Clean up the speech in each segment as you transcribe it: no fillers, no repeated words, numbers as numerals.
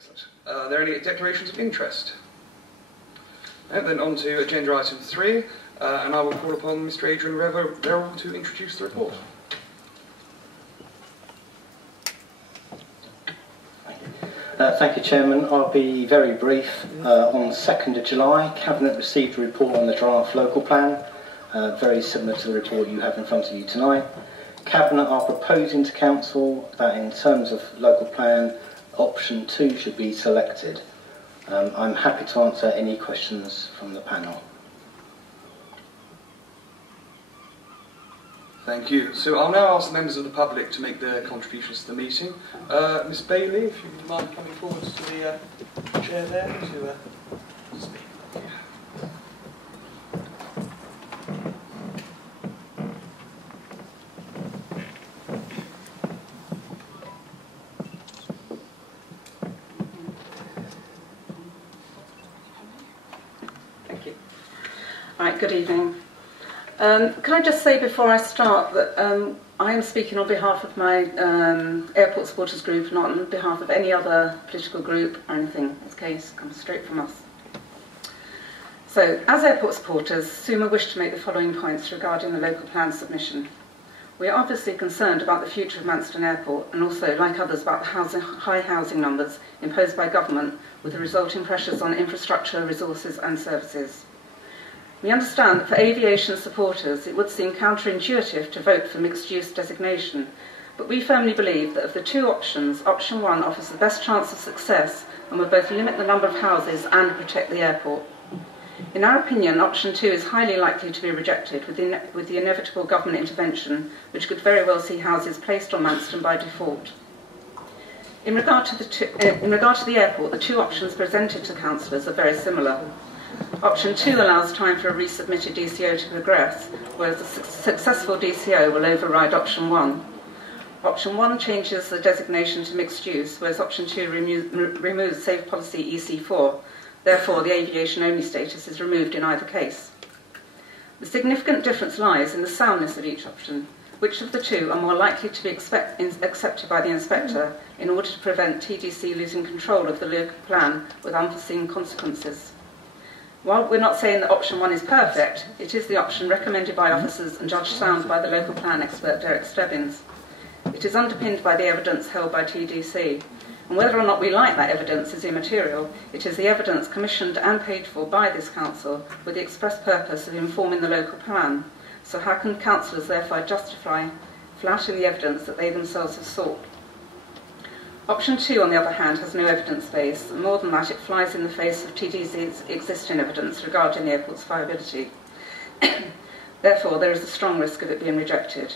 Excellent. Are there any declarations of interest? And then on to agenda item 3, and I will call upon Mr. Adrian Verrill to introduce the report. Thank you, Chairman. I'll be very brief. On the 2nd of July, Cabinet received a report on the draft local plan, very similar to the report you have in front of you tonight. Cabinet are proposing to Council that in terms of local plan, option 2 should be selected. I'm happy to answer any questions from the panel. Thank you. So I'll now ask the members of the public to make their contributions to the meeting. Ms. Bailey, if you would mind coming forward to the chair there to speak. Thank you. Right, good evening. Can I just say before I start that I am speaking on behalf of my Airport Supporters Group, not on behalf of any other political group or anything. This case comes straight from us. So, as airport supporters, SUMA wish to make the following points regarding the local plan submission. We are obviously concerned about the future of Manston Airport and also, like others, about the high housing numbers imposed by government with the resulting pressures on infrastructure, resources and services. We understand that for aviation supporters it would seem counterintuitive to vote for mixed-use designation, but we firmly believe that of the two options, option 1 offers the best chance of success and will both limit the number of houses and protect the airport. In our opinion, option 2 is highly likely to be rejected with the inevitable government intervention, which could very well see houses placed on Manston by default. In regard to the airport, the two options presented to councillors are very similar. Option 2 allows time for a resubmitted DCO to progress, whereas a successful DCO will override option 1. Option 1 changes the designation to mixed use, whereas option 2 removes Safe Policy EC4. Therefore, the aviation-only status is removed in either case. The significant difference lies in the soundness of each option. Which of the two are more likely to be accepted by the inspector in order to prevent TDC losing control of the local plan with unforeseen consequences? While we're not saying that option 1 is perfect, it is the option recommended by officers and judged sound by the local plan expert Derek Stebbins. It is underpinned by the evidence held by TDC, and whether or not we like that evidence is immaterial. It is the evidence commissioned and paid for by this council with the express purpose of informing the local plan. So how can councillors therefore justify flouting the evidence that they themselves have sought? Option 2, on the other hand, has no evidence base, and more than that, it flies in the face of TDC's existing evidence regarding the airport's viability. Therefore, there is a strong risk of it being rejected.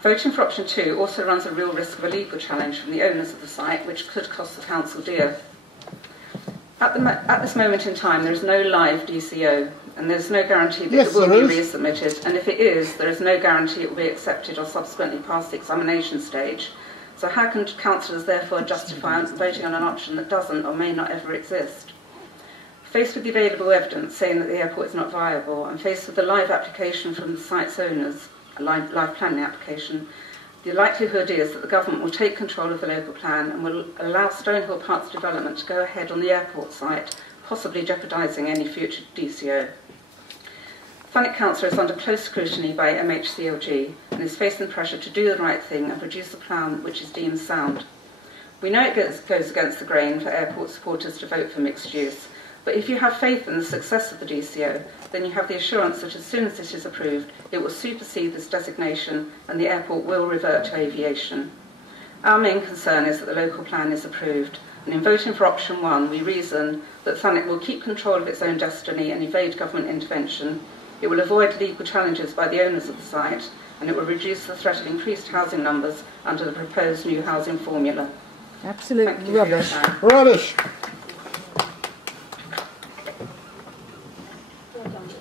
Voting for option 2 also runs a real risk of a legal challenge from the owners of the site, which could cost the council dear. At this moment in time, there is no live DCO, and there is no guarantee that it will be resubmitted, and if it is, there is no guarantee it will be accepted or subsequently pass the examination stage. So how can councillors therefore justify voting on an option that doesn't or may not ever exist? Faced with the available evidence saying that the airport is not viable, and faced with the live application from the site's owners, a live planning application, the likelihood is that the government will take control of the local plan and will allow Stonehill Park's development to go ahead on the airport site, possibly jeopardising any future DCO. Thanet Council is under close scrutiny by MHCLG and is facing pressure to do the right thing and produce a plan which is deemed sound. We know it goes against the grain for airport supporters to vote for mixed use, but if you have faith in the success of the DCO, then you have the assurance that as soon as it is approved, it will supersede this designation and the airport will revert to aviation. Our main concern is that the local plan is approved, and in voting for option 1, we reason that Thanet will keep control of its own destiny and evade government intervention. It will avoid legal challenges by the owners of the site, and it will reduce the threat of increased housing numbers under the proposed new housing formula. Absolute rubbish. Rubbish.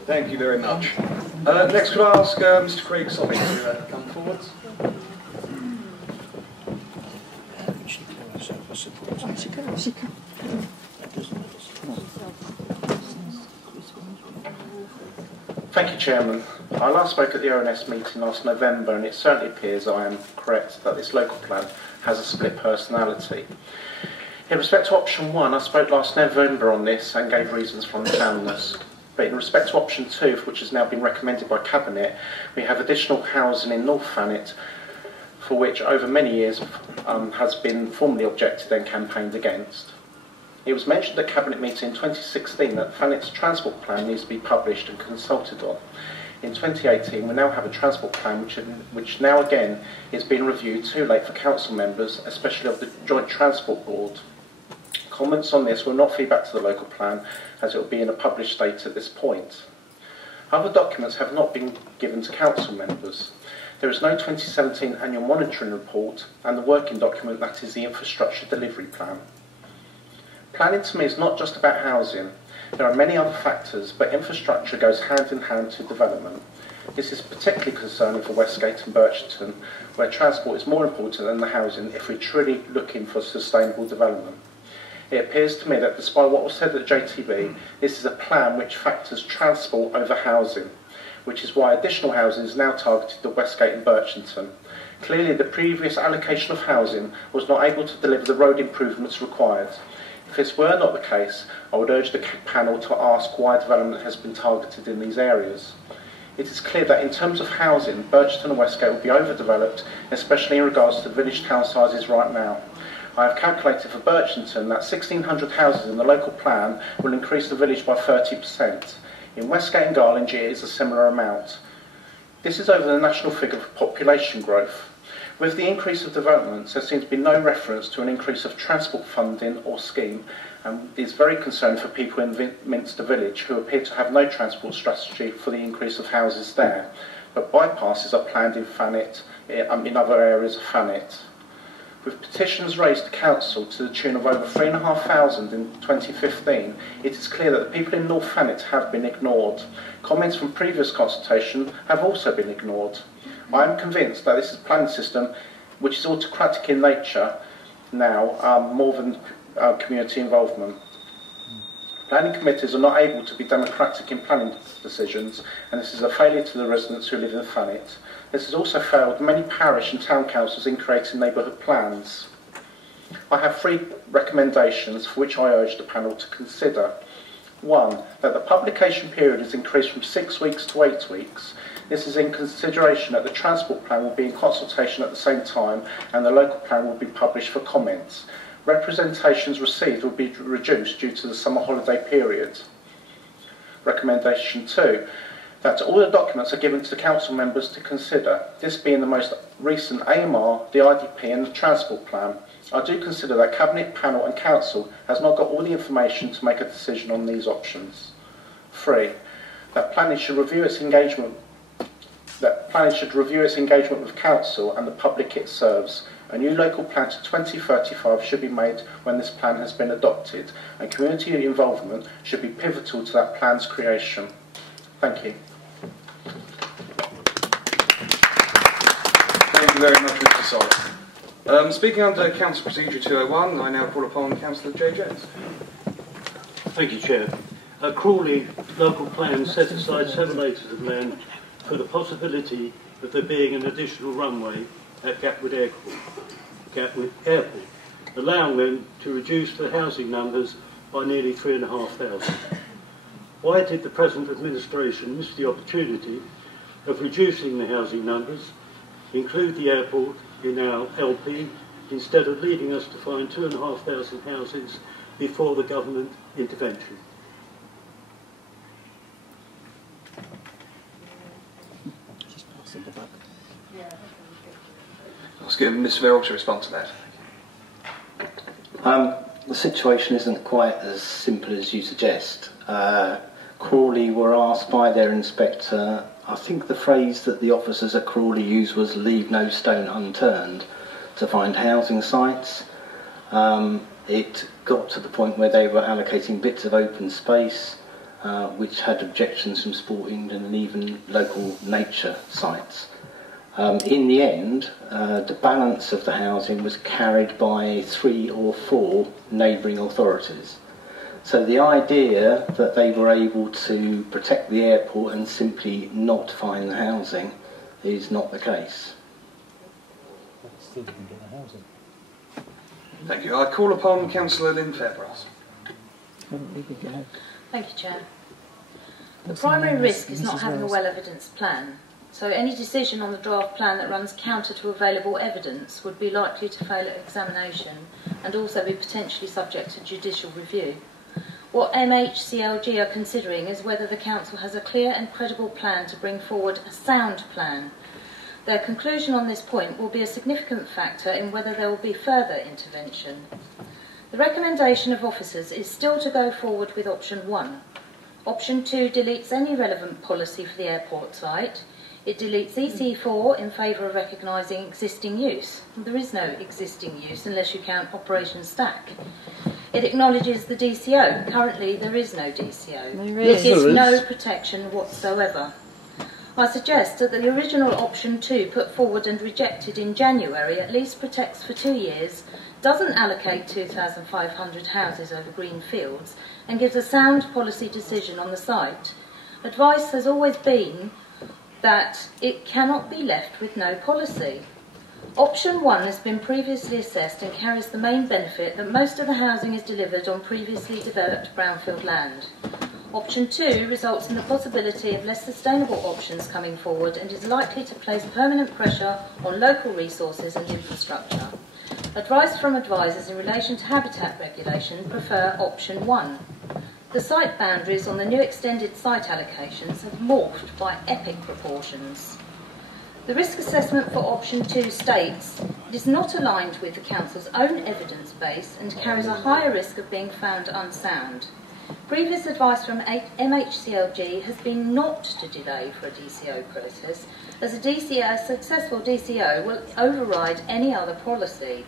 Thank you very much. Next, could I ask Mr. Craig Solly to come forward? Thank you, Chairman. I last spoke at the O&S meeting last November, and it certainly appears I am correct that this local plan has a split personality. In respect to option 1, I spoke last November on this and gave reasons for unsoundness. But in respect to option 2, which has now been recommended by Cabinet, we have additional housing in North Thanet, for which over many years has been formally objected and campaigned against. It was mentioned at Cabinet meeting in 2016 that Thanet's transport plan needs to be published and consulted on. In 2018, we now have a transport plan which now again is being reviewed too late for council members, especially of the Joint Transport Board. Comments on this will not feed back to the local plan, as it will be in a published state at this point. Other documents have not been given to council members. There is no 2017 annual monitoring report and the working document that is the infrastructure delivery plan. Planning to me is not just about housing. There are many other factors, but infrastructure goes hand in hand to development. This is particularly concerning for Westgate and Birchington, where transport is more important than the housing if we're truly looking for sustainable development. It appears to me that despite what was said at JTB, this is a plan which factors transport over housing, which is why additional housing is now targeted at Westgate and Birchington. Clearly, the previous allocation of housing was not able to deliver the road improvements required. If this were not the case, I would urge the panel to ask why development has been targeted in these areas. It is clear that in terms of housing, Birchington and Westgate will be overdeveloped, especially in regards to village town sizes right now. I have calculated for Birchington that 1,600 houses in the local plan will increase the village by 30%. In Westgate and Garlinge it is a similar amount. This is over the national figure for population growth. With the increase of developments, there seems to be no reference to an increase of transport funding or scheme, and is very concerned for people in Minster Village who appear to have no transport strategy for the increase of houses there. But bypasses are planned in Thanet, in other areas of Thanet. With petitions raised to council to the tune of over 3,500 in 2015, it is clear that the people in North Thanet have been ignored. Comments from previous consultation have also been ignored. I am convinced that this is a planning system which is autocratic in nature now, more than community involvement. Planning committees are not able to be democratic in planning decisions, and this is a failure to the residents who live in Thanet. This has also failed many parish and town councils in creating neighbourhood plans. I have 3 recommendations for which I urge the panel to consider. 1. That the publication period is increased from 6 weeks to 8 weeks. This is in consideration that the transport plan will be in consultation at the same time and the local plan will be published for comments. Representations received will be reduced due to the summer holiday period. Recommendation 2. That all the documents are given to the council members to consider, this being the most recent AMR, the IDP and the transport plan. I do consider that Cabinet, panel and council has not got all the information to make a decision on these options. 3. That planning should review its engagement with council and the public it serves. A new local plan to 2035 should be made when this plan has been adopted, and community involvement should be pivotal to that plan's creation. Thank you. Thank you very much, Mr. Solly. Speaking under Council Procedure 201, I now call upon Councillor J. Jones. Thank you, Chair. Crawley local plan set aside 7 acres of land for the possibility of there being an additional runway at Gatwick Airport, allowing them to reduce the housing numbers by nearly 3,500. Why did the present administration miss the opportunity of reducing the housing numbers, include the airport in our LP, instead of leading us to find 2,500 houses before the government intervention? Let's get Ms. Verrill to respond to that. The situation isn't quite as simple as you suggest. Crawley were asked by their inspector, I think the phrase that the officers at Crawley used was leave no stone unturned to find housing sites. It got to the point where they were allocating bits of open space which had objections from Sport England and even local nature sites. In the end, the balance of the housing was carried by 3 or 4 neighbouring authorities. So the idea that they were able to protect the airport and simply not find the housing is not the case. Thank you. I call upon Councillor Lynn Fairbrass. Thank you, Chair. The primary risk is not having a well-evidenced plan, so any decision on the draft plan that runs counter to available evidence would be likely to fail at examination and also be potentially subject to judicial review. What MHCLG are considering is whether the Council has a clear and credible plan to bring forward a sound plan. Their conclusion on this point will be a significant factor in whether there will be further intervention. The recommendation of officers is still to go forward with option 1. Option 2 deletes any relevant policy for the airport site. It deletes EC4 in favour of recognising existing use. There is no existing use unless you count Operation Stack. It acknowledges the DCO. Currently there is no DCO. It gives no protection whatsoever. I suggest that the original option 2 put forward and rejected in January at least protects for 2 years, doesn't allocate 2,500 houses over green fields, and gives a sound policy decision on the site. Advice has always been that it cannot be left with no policy. Option 1 has been previously assessed and carries the main benefit that most of the housing is delivered on previously developed brownfield land. Option 2 results in the possibility of less sustainable options coming forward and is likely to place permanent pressure on local resources and infrastructure. Advice from advisors in relation to habitat regulation prefer option 1. The site boundaries on the new extended site allocations have morphed by epic proportions. The risk assessment for option 2 states it is not aligned with the Council's own evidence base and carries a higher risk of being found unsound. Previous advice from MHCLG has been not to delay for a DCO process, as a successful DCO will override any other policy.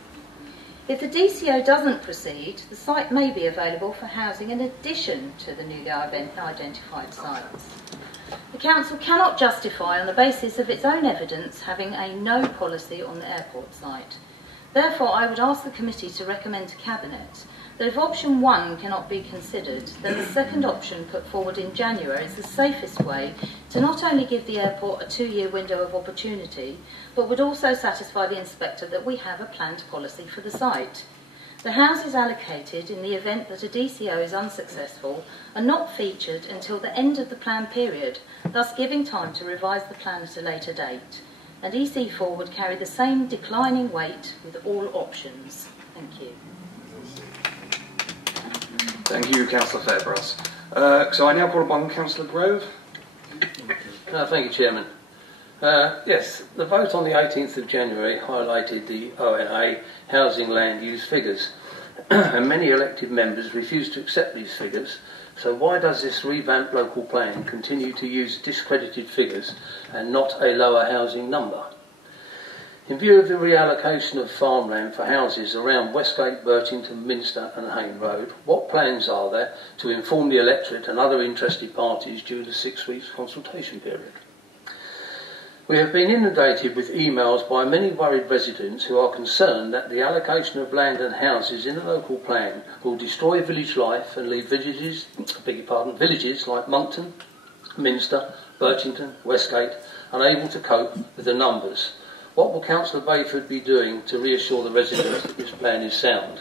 If the DCO doesn't proceed, the site may be available for housing in addition to the newly identified sites. The Council cannot justify, on the basis of its own evidence, having a no policy on the airport site. Therefore, I would ask the committee to recommend to Cabinet that if option 1 cannot be considered, then the second option put forward in January is the safest way to not only give the airport a 2-year window of opportunity, but would also satisfy the inspector that we have a planned policy for the site. The houses allocated in the event that a DCO is unsuccessful are not featured until the end of the plan period, thus giving time to revise the plan at a later date. And EC4 would carry the same declining weight with all options. Thank you. Thank you, Councillor Fairbrass. So I now call upon Councillor Grove. Thank you, Chairman. Yes, the vote on the 18th of January highlighted the ONA housing land use figures, and many elected members refused to accept these figures. So why does this revamped local plan continue to use discredited figures and not a lower housing number? In view of the reallocation of farmland for houses around Westgate, Burtington, Minster and Hayne Road, what plans are there to inform the electorate and other interested parties during the 6 weeks consultation period? We have been inundated with emails by many worried residents who are concerned that the allocation of land and houses in the local plan will destroy village life and leave villages like Monkton, Minster, Burtington, Westgate unable to cope with the numbers. What will Councillor Bayford be doing to reassure the residents that this plan is sound?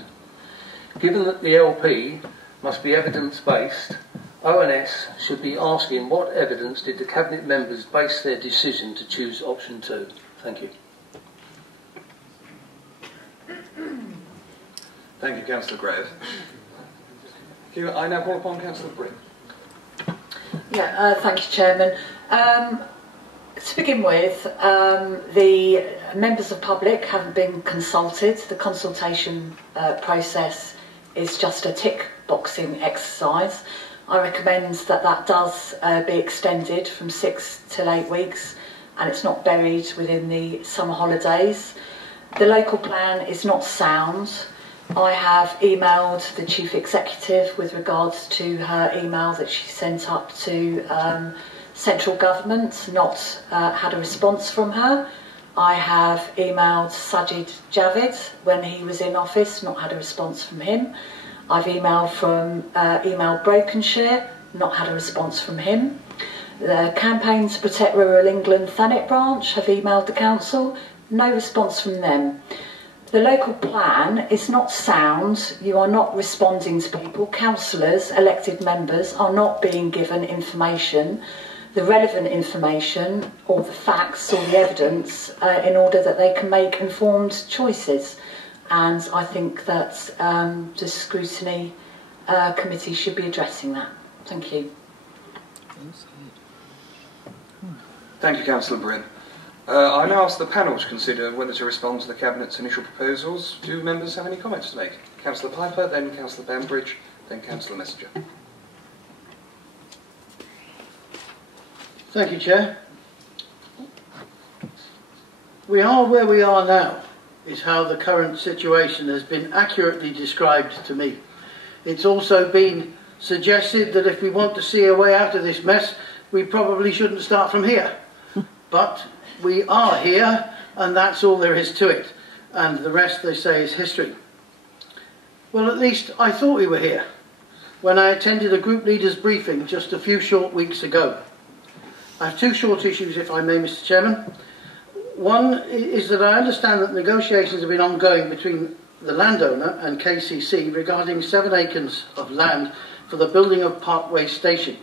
Given that the LP must be evidence-based, O&S should be asking what evidence did the Cabinet members base their decision to choose option 2. Thank you. Thank you, Councillor Grove. I now call upon Councillor Brick. Yeah, thank you, Chairman. To begin with, the members of public haven't been consulted. The consultation process is just a tick-boxing exercise. I recommend that that does be extended from 6 till 8 weeks, and it's not buried within the summer holidays. The local plan is not sound. I have emailed the Chief Executive with regards to her email that she sent up to central government, not had a response from her. I have emailed Sajid Javid when he was in office, not had a response from him. I've emailed from Email Brokenshire, not had a response from him. The Campaign to Protect Rural England Thanet branch have emailed the council, no response from them. The local plan is not sound. You are not responding to people. Councillors, elected members, are not being given information, the relevant information or the facts or the evidence in order that they can make informed choices. And I think that the scrutiny committee should be addressing that. Thank you. Thank you, Councillor Bryn. I now ask the panel to consider whether to respond to the Cabinet's initial proposals. Do members have any comments to make? Councillor Piper, then Councillor Banbridge, then Councillor Messenger. Thank you, Chair. We are where we are now, is how the current situation has been accurately described to me. It's also been suggested that if we want to see a way out of this mess, we probably shouldn't start from here. But we are here, and that's all there is to it. And the rest, they say, is history. Well, at least I thought we were here when I attended a group leaders briefing just a few short weeks ago. I have two short issues, if I may, Mr. Chairman. One is that I understand that negotiations have been ongoing between the landowner and KCC regarding 7 acres of land for the building of Parkway Station.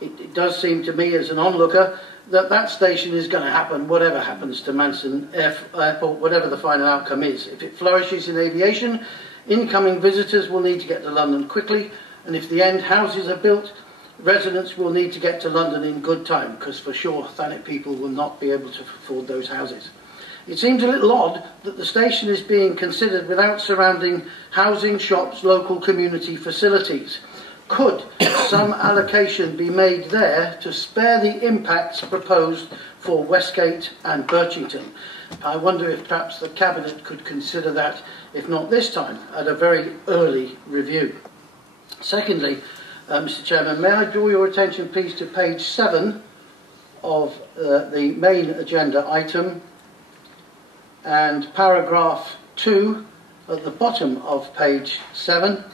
It does seem to me, as an onlooker, that that station is going to happen, whatever happens to Manson Airport, whatever the final outcome is. If it flourishes in aviation, incoming visitors will need to get to London quickly, and if the end houses are built, residents will need to get to London in good time, because for sure Thanet people will not be able to afford those houses. It seems a little odd that the station is being considered without surrounding housing, shops, local community facilities. Could some allocation be made there to spare the impacts proposed for Westgate and Birchington? I wonder if perhaps the Cabinet could consider that, if not this time, at a very early review. Secondly, Mr. Chairman, may I draw your attention please to page 7 of the main agenda item and paragraph 2 at the bottom of page 7.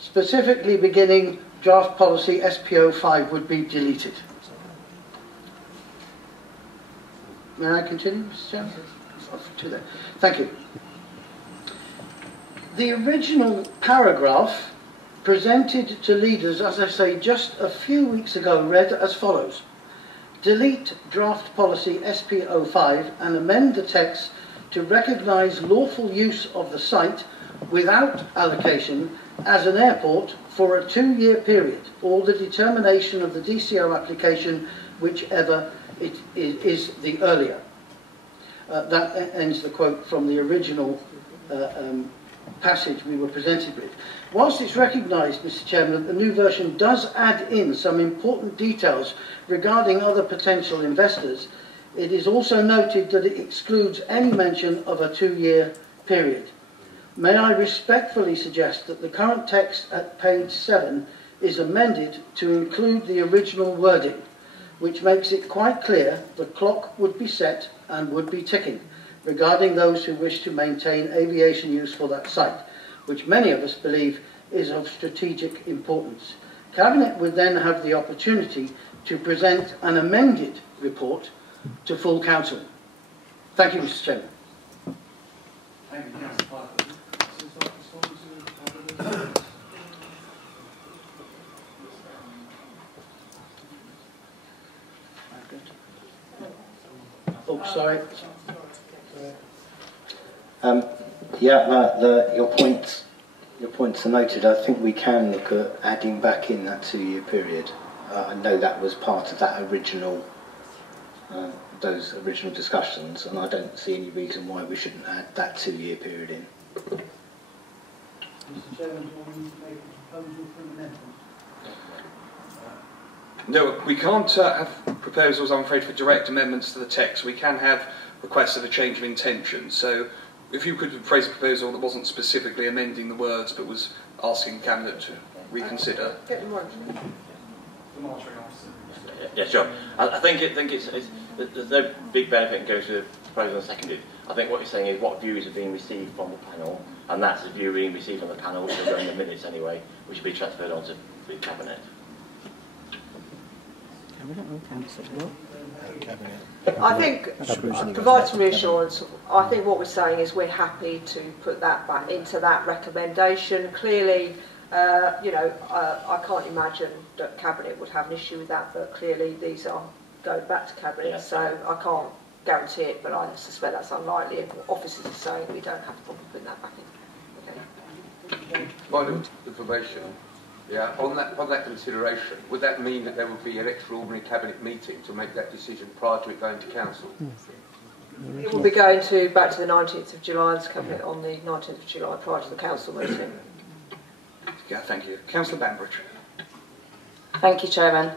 Specifically beginning draft policy SPO5 would be deleted. May I continue, Mr. Chairman? Thank you. The original paragraph presented to leaders, as I say, just a few weeks ago, read as follows. Delete draft policy SPO5 and amend the text to recognise lawful use of the site without allocation as an airport for a 2-year period, or the determination of the DCO application, whichever it is the earlier. That ends the quote from the original passage we were presented with. Whilst it's recognised, Mr. Chairman, that the new version does add in some important details regarding other potential investors, it is also noted that it excludes any mention of a 2-year period. May I respectfully suggest that the current text at page 7 is amended to include the original wording, which makes it quite clear the clock would be set and would be ticking regarding those who wish to maintain aviation use for that site, which many of us believe is of strategic importance. Cabinet would then have the opportunity to present an amended report to full council. Thank you, Mr. Chairman. Thank you, Councillor Piper. Oh, sorry. Your points are noted. I think we can look at adding back in that 2-year period. I know that was part of that original, those original discussions, and I don't see any reason why we shouldn't add that 2-year period in. Mr. Chairman, do you want me to make a proposal for an amendment? No, we can't have proposals, I'm afraid, for direct amendments to the text. We can have requests of a change of intention. So if you could phrase a proposal that wasn't specifically amending the words but was asking Cabinet to reconsider. Yeah, sure. I think it's there's no big benefit in going through the proposal and seconded. I think what you're saying is what views are being received from the panel, and that's the view being received from the panel, which are going in the minutes anyway, which will be transferred on to the Cabinet. I think, provide some reassurance. I think what we're saying is we're happy to put that back into that recommendation. Clearly, I can't imagine that Cabinet would have an issue with that, but clearly these are going back to Cabinet, so I can't guarantee it, but I suspect that's unlikely. If officers are saying we don't have a problem putting that back in. Okay. Final information. Yeah, on that consideration, would that mean that there would be an extraordinary Cabinet meeting to make that decision prior to it going to Council? It will be going back to the 19th of July, and Cabinet on the 19th of July prior to the Council meeting. Yeah, thank you. Councillor Bambridge. Thank you, Chairman.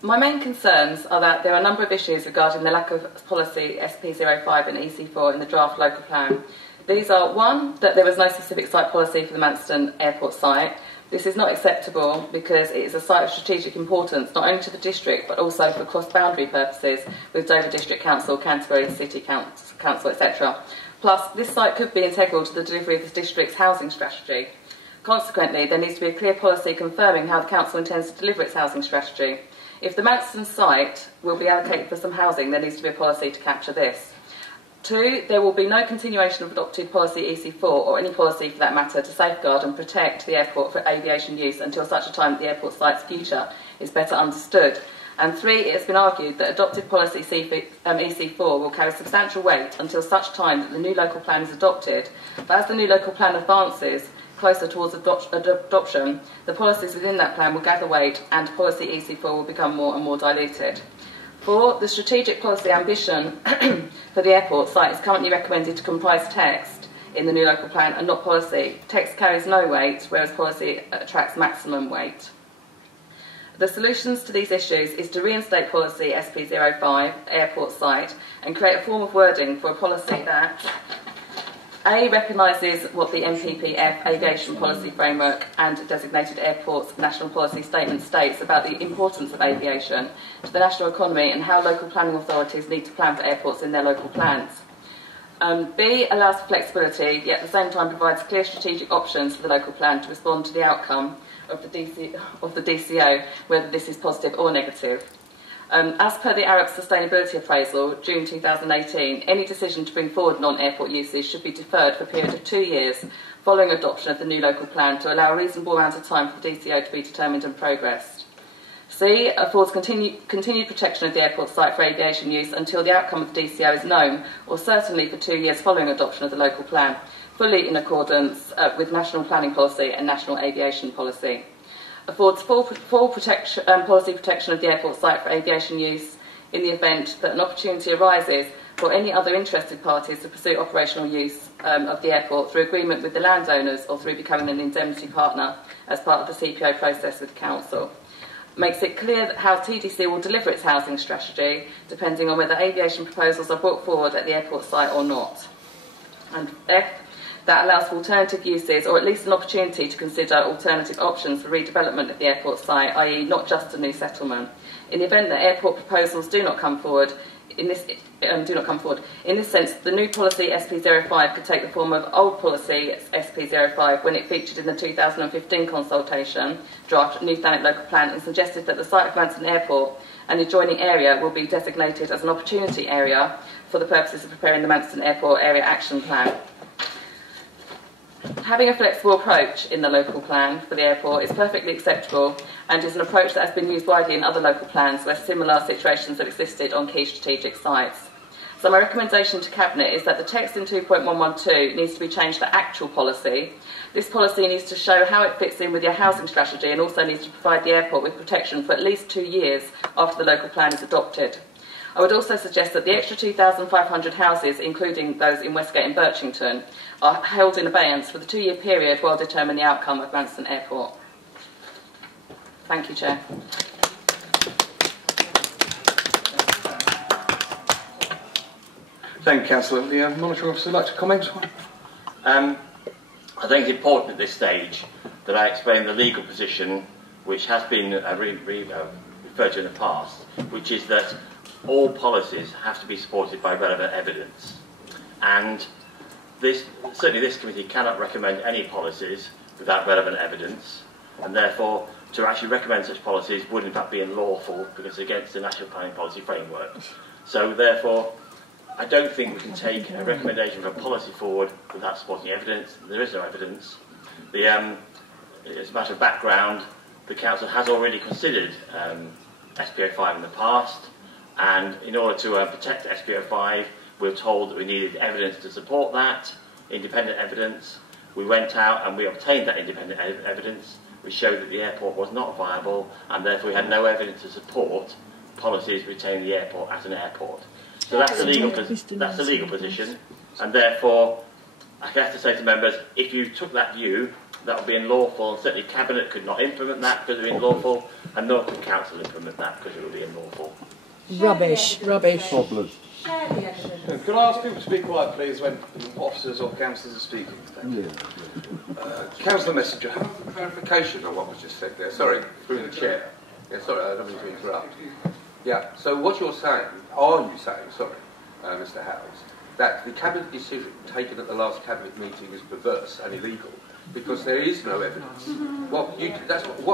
My main concerns are that there are a number of issues regarding the lack of policy SP05 and EC4 in the draft local plan. These are, one, that there was no specific site policy for the Manston Airport site. This is not acceptable because it is a site of strategic importance, not only to the district, but also for cross-boundary purposes with Dover District Council, Canterbury City Council, etc. Plus, this site could be integral to the delivery of the district's housing strategy. Consequently, there needs to be a clear policy confirming how the council intends to deliver its housing strategy. If the Manston site will be allocated for some housing, there needs to be a policy to capture this. 2, there will be no continuation of adopted policy EC4 or any policy for that matter to safeguard and protect the airport for aviation use until such a time that the airport site's future is better understood. And 3, it has been argued that adopted policy EC4 will carry substantial weight until such time that the new local plan is adopted. But as the new local plan advances closer towards adoption, the policies within that plan will gather weight and policy EC4 will become more and more diluted. 4, the strategic policy ambition for the airport site is currently recommended to comprise text in the new local plan and not policy. Text carries no weight, whereas policy attracts maximum weight. The solutions to these issues is to reinstate policy SP05, airport site, and create a form of wording for a policy that A, recognises what the MPPF aviation policy framework and designated airports national policy statement states about the importance of aviation to the national economy and how local planning authorities need to plan for airports in their local plans. B, allows for flexibility, yet at the same time provides clear strategic options for the local plan to respond to the outcome of the DCO, whether this is positive or negative. As per the Arab Sustainability Appraisal, June 2018, any decision to bring forward non-airport uses should be deferred for a period of 2 years following adoption of the new local plan to allow a reasonable amount of time for the DCO to be determined and progressed. C, affords continued protection of the airport site for aviation use until the outcome of the DCO is known, or certainly for 2 years following adoption of the local plan, fully in accordance with national planning policy and national aviation policy. Affords full policy protection of the airport site for aviation use in the event that an opportunity arises for any other interested parties to pursue operational use of the airport through agreement with the landowners or through becoming an indemnity partner as part of the CPO process with the council. Makes it clear how TDC will deliver its housing strategy depending on whether aviation proposals are brought forward at the airport site or not. And F, that allows for alternative uses, or at least an opportunity to consider alternative options for redevelopment of the airport site, i.e. not just a new settlement. In the event that airport proposals do not come forward, in this sense, the new policy SP05 could take the form of old policy SP05 when it featured in the 2015 consultation draft New Thanet Local Plan and suggested that the site of Manston Airport and the adjoining area will be designated as an opportunity area for the purposes of preparing the Manston Airport Area Action Plan. Having a flexible approach in the local plan for the airport is perfectly acceptable and is an approach that has been used widely in other local plans where similar situations have existed on key strategic sites. So my recommendation to Cabinet is that the text in 2.112 needs to be changed to actual policy. This policy needs to show how it fits in with your housing strategy and also needs to provide the airport with protection for at least 2 years after the local plan is adopted. I would also suggest that the extra 2,500 houses, including those in Westgate and Birchington, are held in abeyance for the 2-year period while determining the outcome of Manston Airport. Thank you, Chair. Thank you, Councillor. The Monitoring Officer would like to comment? I think it's important at this stage that I explain the legal position which has been referred to in the past, which is that all policies have to be supported by relevant evidence. And certainly this committee cannot recommend any policies without relevant evidence, and therefore to actually recommend such policies would in fact be unlawful because it's against the National Planning Policy Framework. So therefore, I don't think we can take a recommendation for a policy forward without supporting evidence. There is no evidence. As a matter of background, the Council has already considered SPO5 in the past, and in order to protect SPO5, we were told that we needed evidence to support that, independent evidence. We went out and we obtained that independent evidence, which showed that the airport was not viable, and therefore we had no evidence to support policies retaining the airport as an airport. So that's the legal position, and therefore I have to say to members, if you took that view, that would be unlawful, and certainly Cabinet could not implement that because it would be unlawful, and nor could Council implement that because it would be unlawful. Rubbish, rubbish. Could I ask people to be quiet, please, when officers or councillors are speaking? Councillor Messenger. Clarification on what was just said there. Sorry, through the chair. Yeah, sorry, I don't mean to interrupt. Yeah, so what you're saying, Mr. Howes, that the Cabinet decision taken at the last Cabinet meeting is perverse and illegal because there is no evidence. What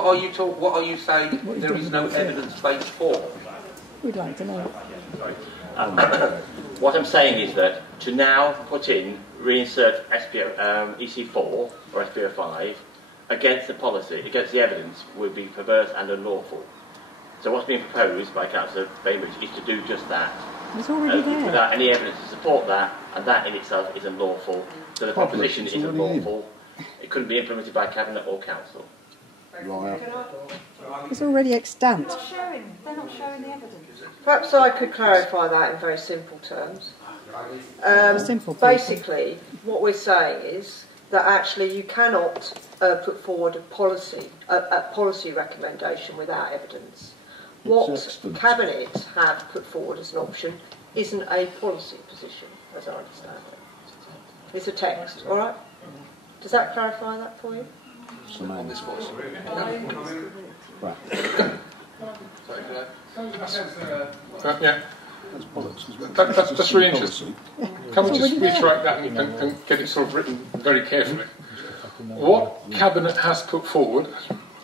are you saying there is no evidence base for? We'd like to know. What I'm saying is that to now reinsert EC4 or SPO5 against the policy, against the evidence, would be perverse and unlawful. So what's being proposed by Councillor Bainbridge is to do just that. It's already there. Without any evidence to support that, and that in itself is unlawful. So the proposition is unlawful. It couldn't be implemented by Cabinet or Council. Right. It's already extant. They're not showing the evidence. Perhaps I could clarify that in very simple terms. Basically, what we're saying is that actually you cannot put forward a policy recommendation without evidence. What Cabinet have put forward as an option isn't a policy position, as I understand it. It's a text, all right? Does that clarify that for you? On this voice. Yeah. That's really interesting. Can we just reiterate that and get it sort of written very carefully? What Cabinet has put forward,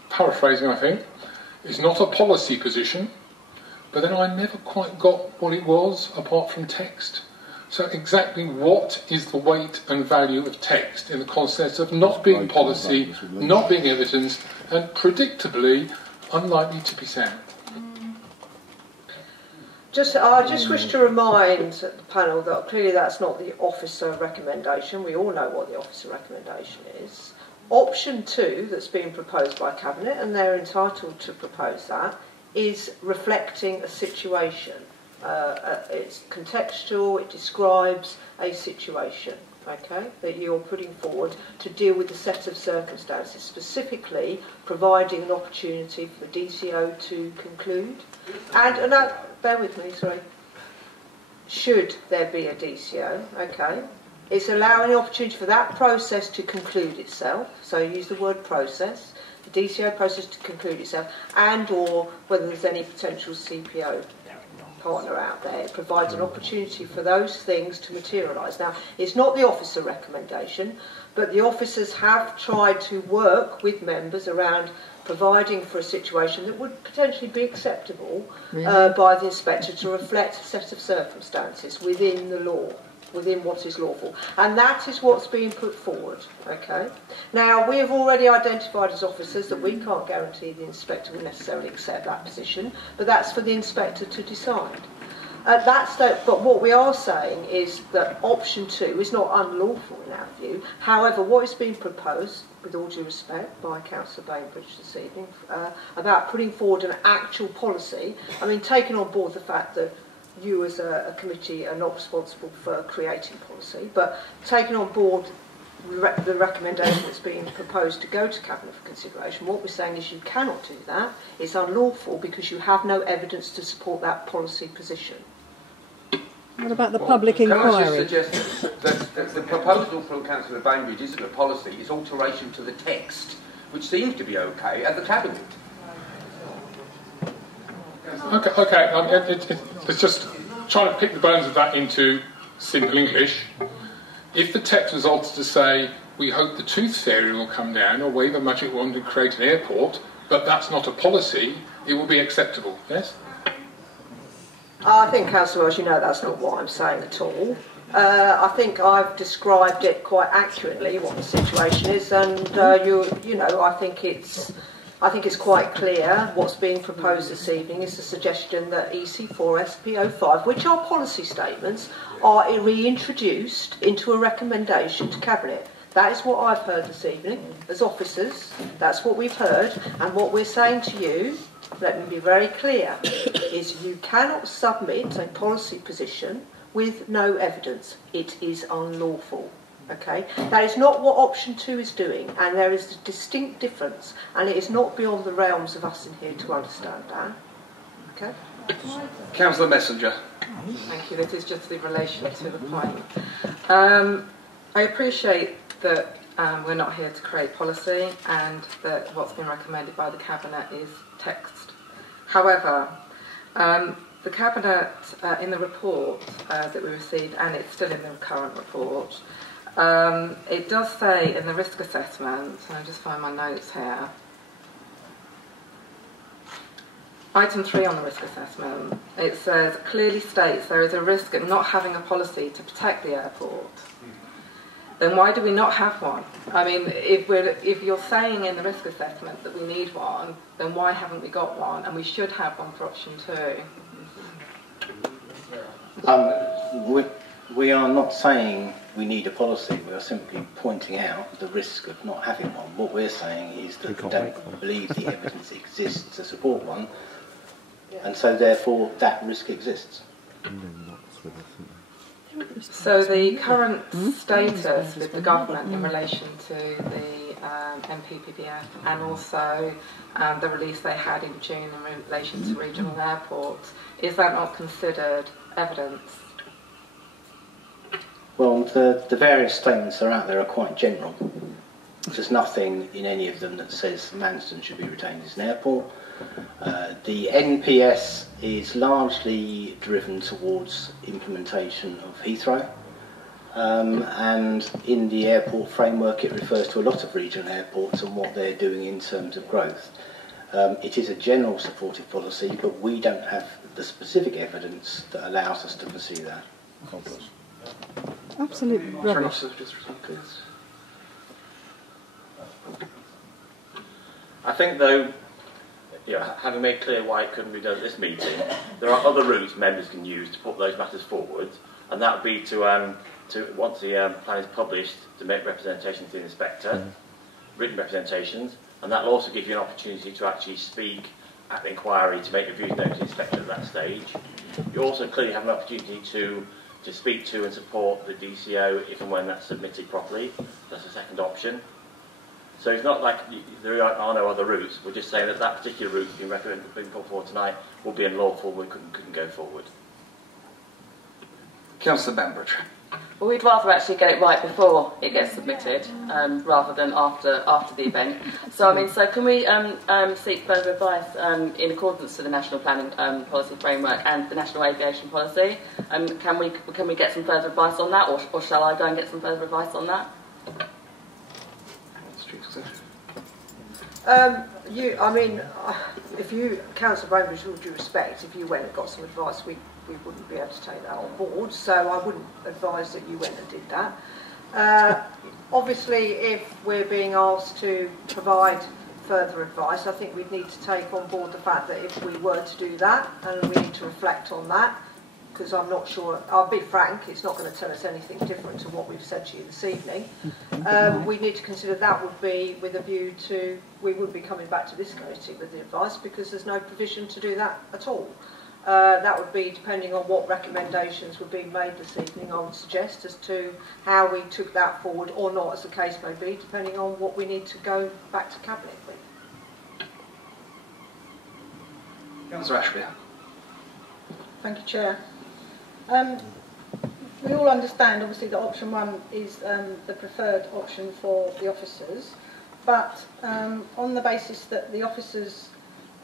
paraphrasing I think, is not a policy position, but then I never quite got what it was apart from text. So exactly what is the weight and value of text in the context of not being policy, not being evidence, and predictably unlikely to be sound? I just wish to remind the panel that clearly that's not the officer recommendation. We all know what the officer recommendation is. Option 2 that's being proposed by Cabinet, and they're entitled to propose that, is reflecting a situation. It's contextual, it describes a situation, okay, that you're putting forward to deal with the set of circumstances, specifically providing an opportunity for the DCO to conclude. And bear with me, sorry. Should there be a DCO, okay, it's allowing an opportunity for that process to conclude itself, so use the word process, the DCO process to conclude itself, and or whether there's any potential CPO partner out there. It provides an opportunity for those things to materialise. Now, it's not the officer recommendation, but the officers have tried to work with members around providing for a situation that would potentially be acceptable by the inspector to reflect a set of circumstances within the law, within what is lawful. And that is what's being put forward, okay? Now, we have already identified as officers that we can't guarantee the inspector will necessarily accept that position, but that's for the inspector to decide. But what we are saying is that option 2 is not unlawful in our view. However, what is being proposed, with all due respect, by Councillor Bainbridge this evening, about putting forward an actual policy, I mean, taking on board the fact that you as a committee are not responsible for creating policy, but taking on board the recommendation that's being proposed to go to Cabinet for consideration, what we're saying is you cannot do that. It's unlawful because you have no evidence to support that policy position. What about the public inquiry? Can I just suggest that the proposal from Councillor Bainbridge isn't a policy, it's alteration to the text, which seems to be okay at the Cabinet. Okay. It's just trying to pick the bones of that into simple English. If the text was altered to say, we hope the tooth fairy will come down or wave a magic wand and create an airport, but that's not a policy, it will be acceptable, yes? I think, Councillor, as you know, that's not what I'm saying at all. I think I've described it quite accurately what the situation is, and you know, I think it's quite clear what's being proposed this evening is the suggestion that EC4 SP05, which are policy statements, are reintroduced into a recommendation to Cabinet. That is what I've heard this evening as officers. That's what we've heard, and what we're saying to you, let me be very clear, is you cannot submit a policy position with no evidence. It is unlawful. Okay? That is not what option 2 is doing, and there is a distinct difference, and it is not beyond the realms of us in here to understand that. Okay? Councillor Messenger. Thank you. This is just in relation to the point. I appreciate that we're not here to create policy, and that what's been recommended by the Cabinet is text. However, the Cabinet, in the report that we received, and it's still in the current report, it does say in the risk assessment, and I'll just find my notes here, Item 3 on the risk assessment, it says, clearly states there is a risk of not having a policy to protect the airport. Then why do we not have one? I mean, if you're saying in the risk assessment that we need one, then why haven't we got one? And we should have one for option 2. We are not saying we need a policy, we are simply pointing out the risk of not having one. What we're saying is that we don't believe the evidence exists to support one, and so therefore that risk exists. So the current status with the government in relation to the MPPBF and also the release they had in June in relation to regional airports, is that not considered evidence? Well, the various statements that are out there are quite general. There's nothing in any of them that says Manston should be retained as an airport. The NPS is largely driven towards implementation of Heathrow, and in the airport framework it refers to a lot of regional airports and what they're doing in terms of growth. It is a general supportive policy, but we don't have the specific evidence that allows us to pursue that. Absolutely rubbish. I think, though, having made clear why it couldn't be done at this meeting, there are other routes members can use to put those matters forward, and that would be to once the plan is published, to make representations to the inspector, written representations, and that will also give you an opportunity to actually speak at the inquiry, to make reviews known to the inspector at that stage. You also clearly have an opportunity to speak to and support the DCO if and when that's submitted properly. That's the second option. So it's not like there are no other routes. We're just saying that that particular route being put forward tonight will be unlawful. We couldn't go forward. Councillor Bambridge. Well, we'd rather actually get it right before it gets submitted, rather than after the event. So, I mean, so can we seek further advice in accordance to the National Planning Policy Framework and the National Aviation Policy? Can we get some further advice on that, or shall I go and get some further advice on that? I mean, if you, Councillor Bambridge, with all due respect, if you went and got some advice, we wouldn't be able to take that on board, so I wouldn't advise that you went and did that. Obviously, if we're being asked to provide further advice, I think we'd need to take on board the fact that if we were to do that, and we need to reflect on that, because I'm not sure, I'll be frank, it's not going to tell us anything different to what we've said to you this evening. We need to consider that would be with a view to, we wouldn't be coming back to this committee with the advice, because there's no provision to do that at all. That would be depending on what recommendations were being made this evening, I would suggest, as to how we took that forward or not, as the case may be, depending on what we need to go back to Cabinet with. Councillor Ashby. Thank you, Chair. We all understand, obviously, that option 1 is the preferred option for the officers, but on the basis that the officers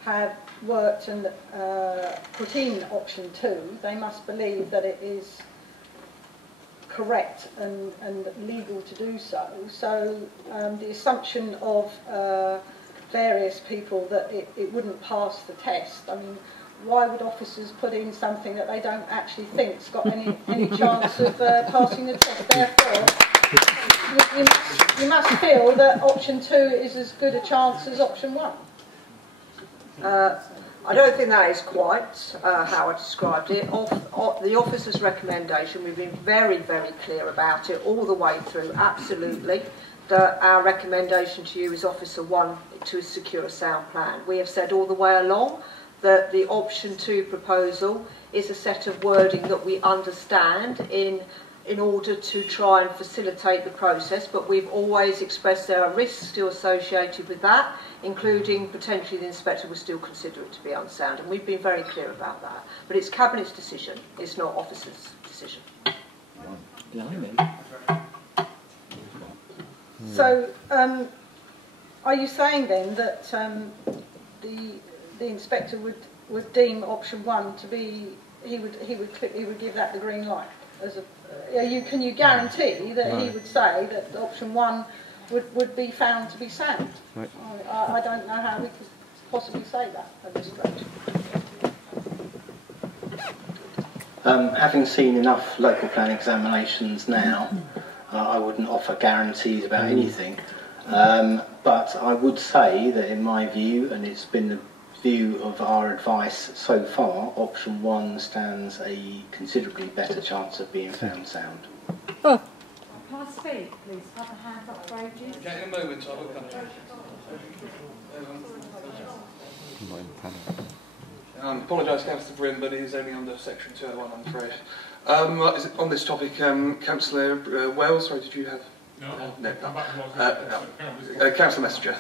have worked and put in option 2, they must believe that it is correct and legal to do so. So the assumption of various people that it wouldn't pass the test. I mean, why would officers put in something that they don't actually think's got any chance of passing the test? Therefore, you must feel that option 2 is as good a chance as option 1. I don't think that is quite how I described it. The officer's recommendation, we've been very, very clear about it all the way through, absolutely. Our recommendation to you is Officer 1 to secure a sound plan. We have said all the way along that the option 2 proposal is a set of wording that we understand in order to try and facilitate the process, but we've always expressed there are risks still associated with that, including potentially the inspector will still consider it to be unsound, and we've been very clear about that. But it's Cabinet's decision, it's not officers' decision. So, are you saying then that the inspector would deem option 1 to be he would give that the green light? Can you guarantee that he would say that option 1 would be found to be sound? Right. I don't know how we could possibly say that at this stage. Having seen enough local plan examinations now, I wouldn't offer guarantees about anything, but I would say that in my view, and it's been the view of our advice so far, option 1 stands a considerably better chance of being found sound. Oh. Can I speak, please? Have a hand up for ages. Okay, in a moment, I'll look up. Apologise, Councillor Brim, but it is only under section 201, I'm afraid. Is it on this topic, Councillor Wells? Sorry, did you have? No. Councillor Messenger.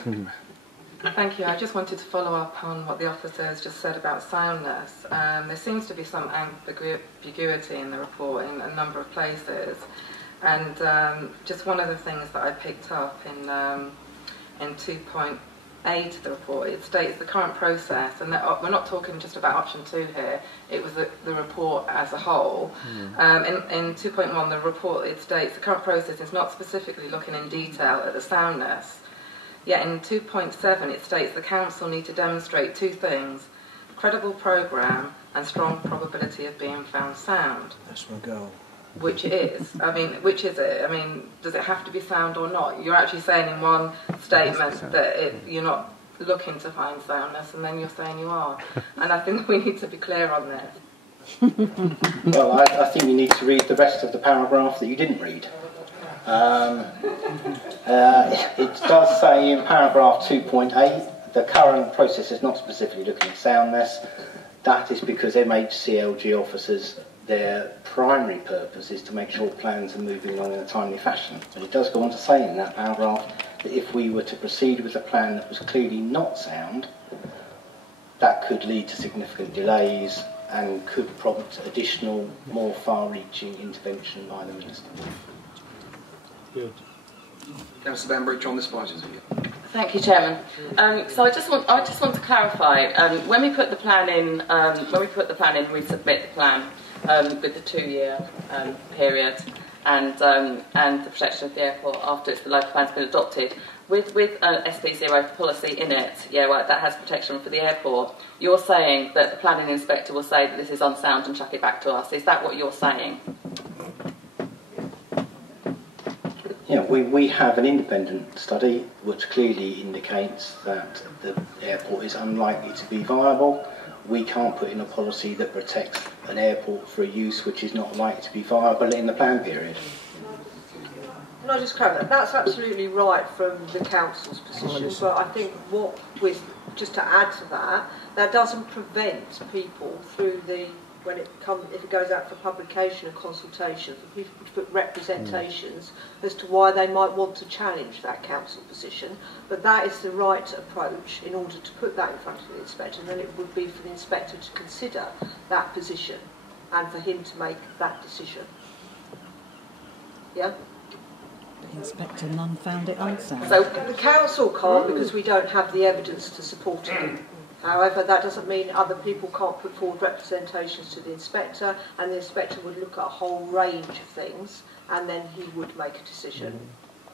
Thank you. I just wanted to follow up on what the officer has just said about soundness. There seems to be some ambiguity in the report in a number of places, and just one of the things that I picked up in 2.8 of the report, it states the current process, and we're not talking just about option 2 here, it was the report as a whole. In 2.1 the report, it states the current process is not specifically looking in detail at the soundness. Yet in 2.7 it states the council need to demonstrate 2 things: credible programme and strong probability of being found sound. That's my goal. Which it is. I mean, which is it? I mean, does it have to be sound or not? You're actually saying in one statement that you're not looking to find soundness, and then you're saying you are. And I think we need to be clear on this. Well, I think you need to read the rest of the paragraph that you didn't read. It does say in paragraph 2.8 the current process is not specifically looking at soundness. That is because MHCLG officers, their primary purpose is to make sure plans are moving along in a timely fashion. But it does go on to say in that paragraph that if we were to proceed with a plan that was clearly not sound, that could lead to significant delays and could prompt additional, more far-reaching intervention by the Minister. Good. Councillor Banbridge on this point. Thank you, Chairman. So I just want to clarify. When we put the plan in, we submit the plan with the 2-year period and the protection of the airport after the local plan's been adopted. With SP0 policy in it, that has protection for the airport. You're saying that the planning inspector will say that this is unsound and chuck it back to us. Is that what you're saying? Yeah, we have an independent study which clearly indicates that the airport is unlikely to be viable. We can't put in a policy that protects an airport for a use which is not likely to be viable in the plan period. Can I just clarify that? That's absolutely right from the council's position, but I think just to add to that, that doesn't prevent people through if it goes out for publication and consultation, for people to put representations as to why they might want to challenge that council position. But that is the right approach in order to put that in front of the inspector, and then it would be for the inspector to consider that position and for him to make that decision. Yeah? The inspector none found it unsound. So the council can't because we don't have the evidence to support it. However, that doesn't mean other people can't put forward representations to the inspector, and the inspector would look at a whole range of things, and then he would make a decision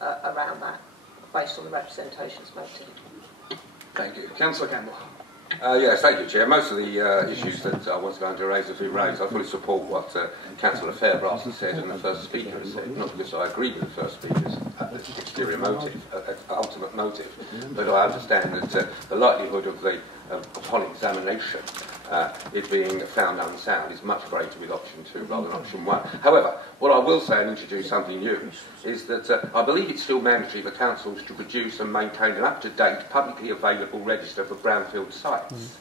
around that, based on the representations made to him. Thank you. Councillor Campbell. Yes, thank you, Chair. Most of the issues that I was going to raise have been raised. I fully support what Councillor Fairbrass has said and the first speaker has said, not because I agree with the first speaker's exterior motive, ultimate motive, but I understand that the likelihood of upon examination, it being found unsound is much greater with option 2 rather than option 1. However, what I will say and introduce something new is that I believe it's still mandatory for councils to produce and maintain an up-to-date, publicly available register for brownfield sites.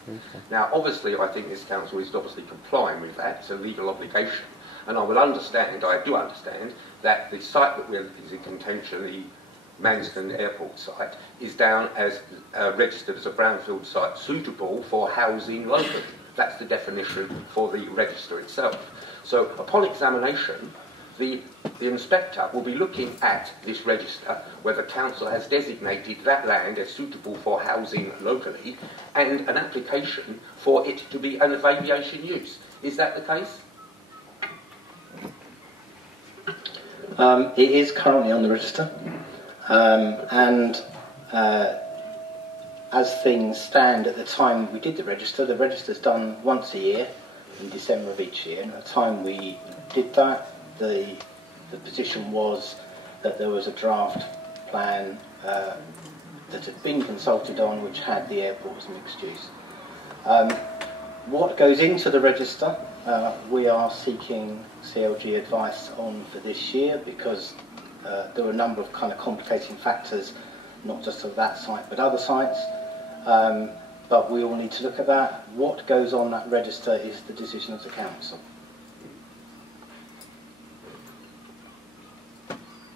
Now, obviously, I think this council is obviously complying with that. It's a legal obligation. And I do understand, that the site that is in contention, the Manston Airport site, is down as registered as a brownfield site suitable for housing locally. That's the definition for the register itself. So upon examination, the inspector will be looking at this register, whether council has designated that land as suitable for housing locally, and an application for it to be an aviation use. Is that the case? It is currently on the register, and as things stand at the time we did the register's done once a year in December of each year, and at the time we did that, the position was that there was a draft plan that had been consulted on which had the airport as mixed use. What goes into the register, we are seeking CLG advice on for this year, because there were a number of kind of complicating factors, not just of that site but other sites, but we all need to look at that. What goes on that register is the decision of the council.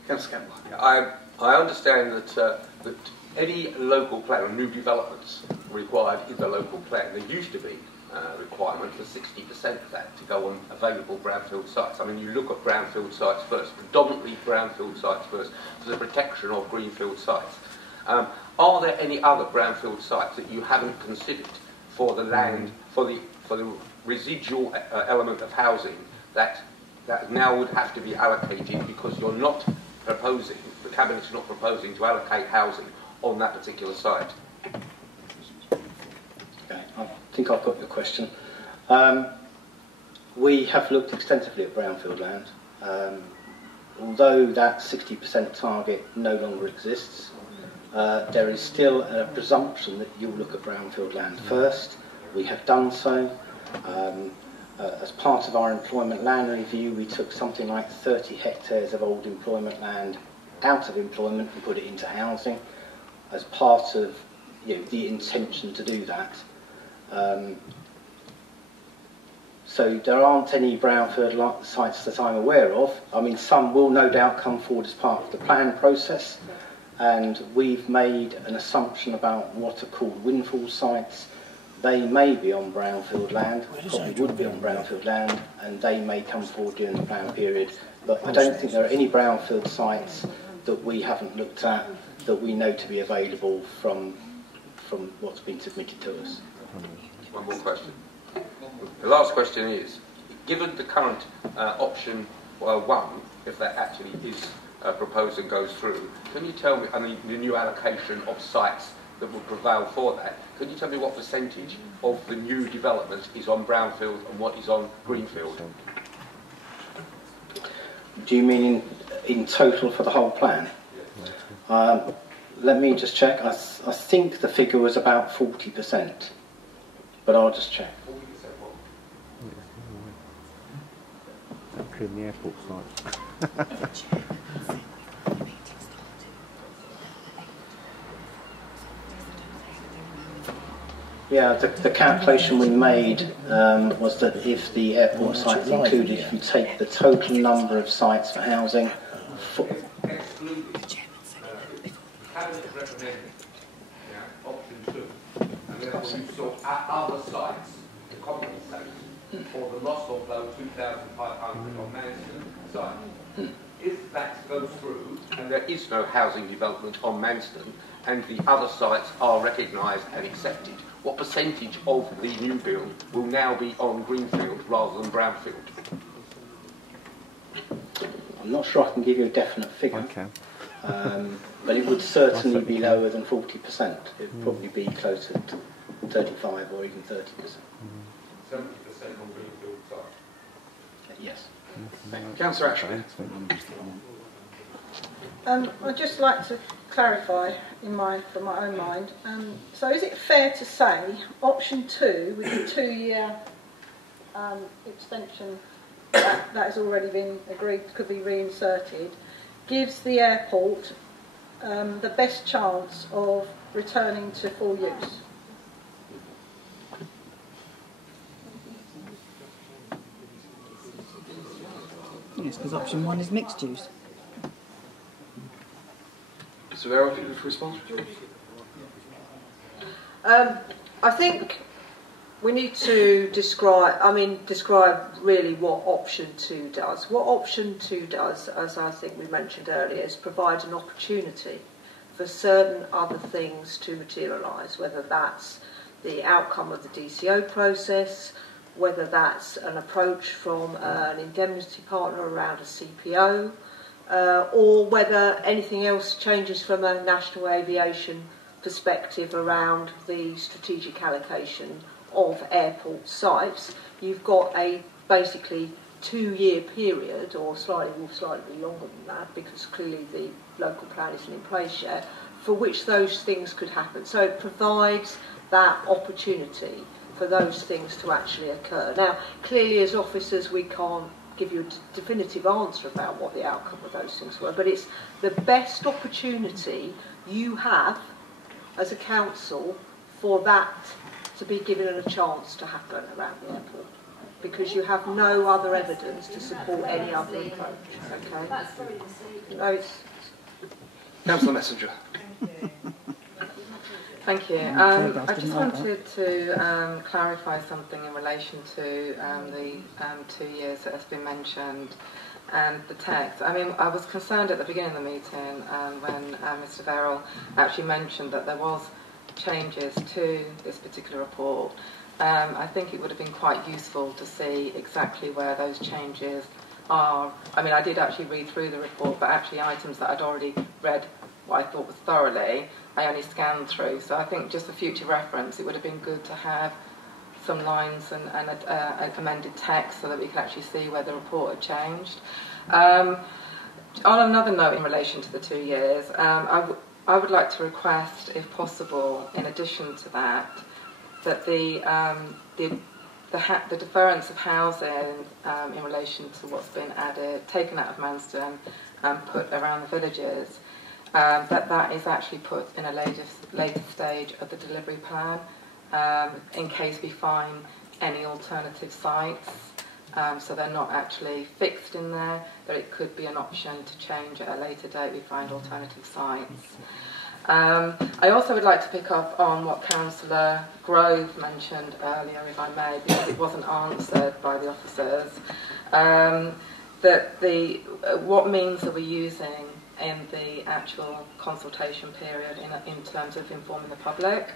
Councillor Campbell. I understand that any local plan or new developments required in the local plan, there used to be requirement for 60% of that to go on available brownfield sites. I mean, you look at brownfield sites first, predominantly brownfield sites first, for the protection of greenfield sites. Are there any other brownfield sites that you haven't considered for the land, for the residual element of housing that now would have to be allocated, because you're not proposing, the Cabinet's not proposing to allocate housing on that particular site? Okay, I think I've got your question. We have looked extensively at brownfield land. Although that 60% target no longer exists, there is still a presumption that you'll look at brownfield land first. We have done so. As part of our employment land review, we took something like 30 hectares of old employment land out of employment and put it into housing as part of the intention to do that. So there aren't any brownfield sites that I'm aware of. I mean, some will no doubt come forward as part of the plan process, and we've made an assumption about what are called windfall sites. They may be on brownfield land, probably would be on brownfield land, and they may come forward during the plan period. But I don't think there are any brownfield sites that we haven't looked at that we know to be available from what's been submitted to us. One more question. The last question is, given the current option 1, if that actually is proposed and goes through, can you tell me, I mean, the new allocation of sites that would prevail for that, can you tell me what percentage of the new development is on brownfield and what is on greenfield? Do you mean in total for the whole plan? Let me just check. I think the figure was about 40%, but I'll just check. Including the airport site. Yeah, the calculation we made was that if the airport site is included, if you take the total number of sites for housing... Cabinet recommended option 2, and therefore you sought other sites to compensate for the loss of those 2,500 on Manston site. If that goes through and there is no housing development on Manston and the other sites are recognised and accepted, what percentage of the new build will now be on greenfield rather than brownfield? I'm not sure I can give you a definite figure. I can. But it would certainly be lower than 40%. It would probably be closer to 35 or even 30%. 70% on greenfield site. Yes. Councillor Ashby. I'd just like to clarify from my own mind. So is it fair to say option 2 with the 2-year extension that has already been agreed could be reinserted gives the airport the best chance of returning to full use? Yes, because option 1 is mixed use. Mr. Verrill, if you could respond. I think we need to describe really what option 2 does. What option 2 does, as I think we mentioned earlier, is provide an opportunity for certain other things to materialise, whether that's the outcome of the DCO process, whether that's an approach from an indemnity partner around a CPO, or whether anything else changes from a national aviation perspective around the strategic allocation of airport sites. You've got a basically 2-year period, or slightly longer than that, because clearly the local plan isn't in place yet, for which those things could happen. So it provides that opportunity for those things to actually occur. Now, clearly as officers we can't give you a definitive answer about what the outcome of those things were, but it's the best opportunity you have as a council for that to be given a chance to happen around the airport, because you have no other evidence to support any other approach. Okay? No, Councillor Messenger. Thank you. I just wanted to clarify something in relation to the 2 years that has been mentioned and the text. I mean, I was concerned at the beginning of the meeting when Mr. Verrill actually mentioned that there was changes to this particular report. I think it would have been quite useful to see exactly where those changes are. I mean, I did actually read through the report, but actually items that I'd already read what I thought was thoroughly, I only scanned through. So I think just for future reference, it would have been good to have some lines and amended text so that we could actually see where the report had changed. On another note in relation to the 2 years, I would like to request, if possible, in addition to that, that the deference of housing in relation to what's been added, taken out of Manston and put around the villages, that is actually put in a later stage of the delivery plan, in case we find any alternative sites. So they're not actually fixed in there, but it could be an option to change at a later date. We find alternative sites. I also would like to pick up on what Councillor Grove mentioned earlier, if I may, because it wasn't answered by the officers. What means are we using in the actual consultation period in terms of informing the public?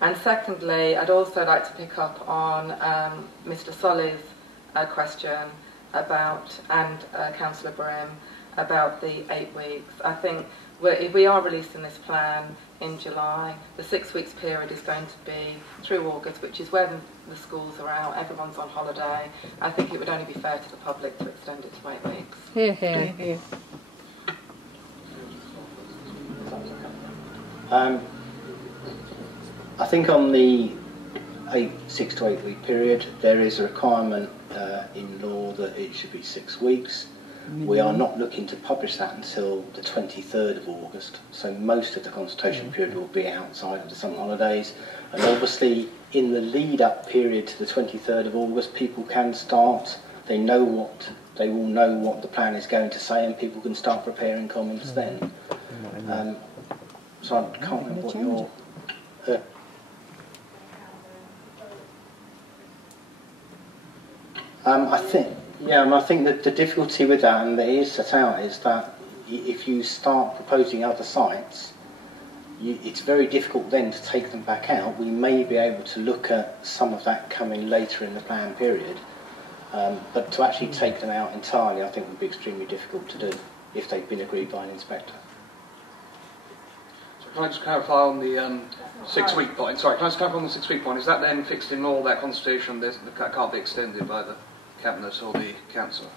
And secondly, I'd also like to pick up on Mr. Solly's question about, and Councillor Brim, about the 8 weeks. I think if we are releasing this plan in July, the 6 weeks period is going to be through August, which is where the schools are out, everyone's on holiday. I think it would only be fair to the public to extend it to 8 weeks. Hear, hear. Hear. I think on the 6 to 8 week period, there is a requirement in law that it should be 6 weeks. We are not looking to publish that until the 23rd of August, so most of the consultation period will be outside of the summer holidays. And obviously, in the lead-up period to the 23rd of August, people can start. They will know what the plan is going to say, and people can start preparing comments then. So I can't remember what your. I think that the difficulty with that, and that is set out, is that if you start proposing other sites, it's very difficult then to take them back out. We may be able to look at some of that coming later in the plan period, but to actually take them out entirely, I think would be extremely difficult to do if they've been agreed by an inspector. Can I just clarify on the 6-week point? Sorry, can I just clarify on the 6-week point? Is that then fixed in law, that consultation, that can't be extended by the Cabinet or the Council?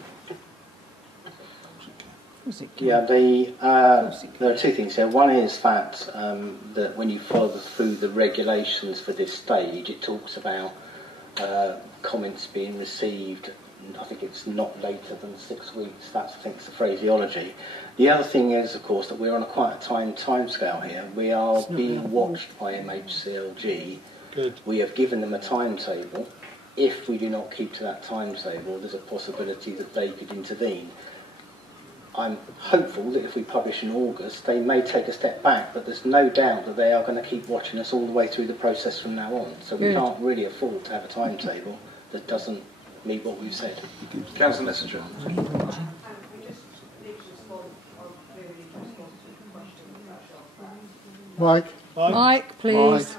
Yeah, there are two things here. One is that that when you follow through the regulations for this stage, it talks about comments being received. I think it's not later than 6 weeks. That's, I think, the phraseology. The other thing is, of course, that we're on quite a time scale here. We are being watched by MHCLG. Good. We have given them a timetable. If we do not keep to that timetable, there's a possibility that they could intervene. I'm hopeful that if we publish in August, they may take a step back, but there's no doubt that they are going to keep watching us all the way through the process from now on. So we can't really afford to have a timetable that doesn't meet what we've said. Councillor Messenger. Mike. Mike, please.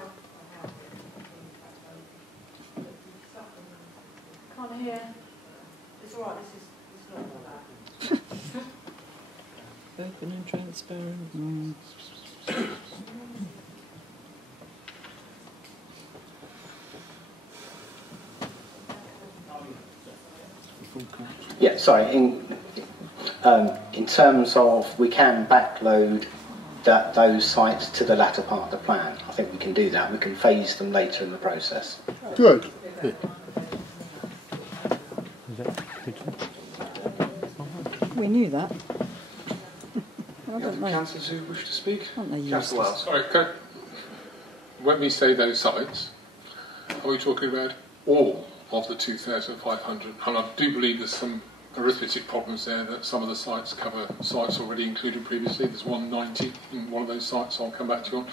Can't hear. It's all right. It's not like that. Open and transparent. Yeah, sorry. In terms of, we can backload those sites to the latter part of the plan. I think we can do that. We can phase them later in the process. Good. We knew that. I don't know. Councillors who wish to speak? Aren't they Councillor useless? Wells. Sorry, when we say those sites, are we talking about all of the 2,500? And I do believe there's some arithmetic problems there, that some of the sites cover sites already included previously. There's 190 in one of those sites I'll come back to you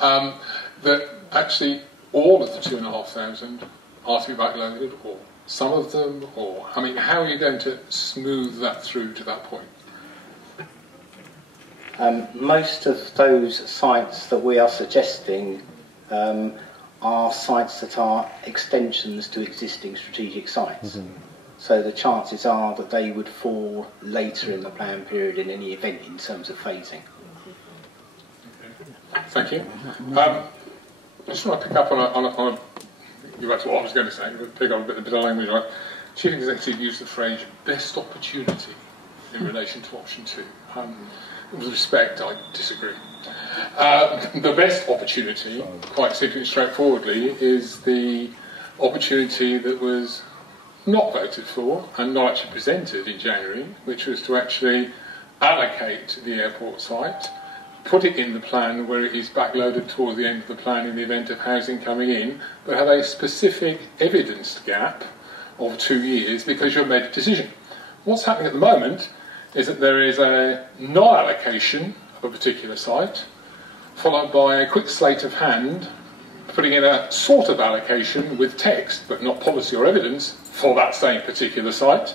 on. That actually all of the 2,500 are to be backloaded, or some of them, or, I mean, how are you going to smooth that through to that point? Most of those sites that we are suggesting are sites that are extensions to existing strategic sites. Mm-hmm. So the chances are that they would fall later in the plan period in any event in terms of phasing. Thank you. I just want to pick up on a you back to what I was going to say, but pick up a bit of language. Right? Chief Executive used the phrase best opportunity in relation to option 2. With respect, I disagree. The best opportunity, quite simply and straightforwardly, is the opportunity that was not voted for and not actually presented in January, which was to actually allocate the airport site, put it in the plan where it is backloaded towards the end of the plan in the event of housing coming in, but have a specific evidenced gap of 2 years because you've made a decision. What's happening at the moment is that there is a non-allocation of a particular site, followed by a quick sleight of hand, putting in a sort of allocation with text, but not policy or evidence, for that same particular site.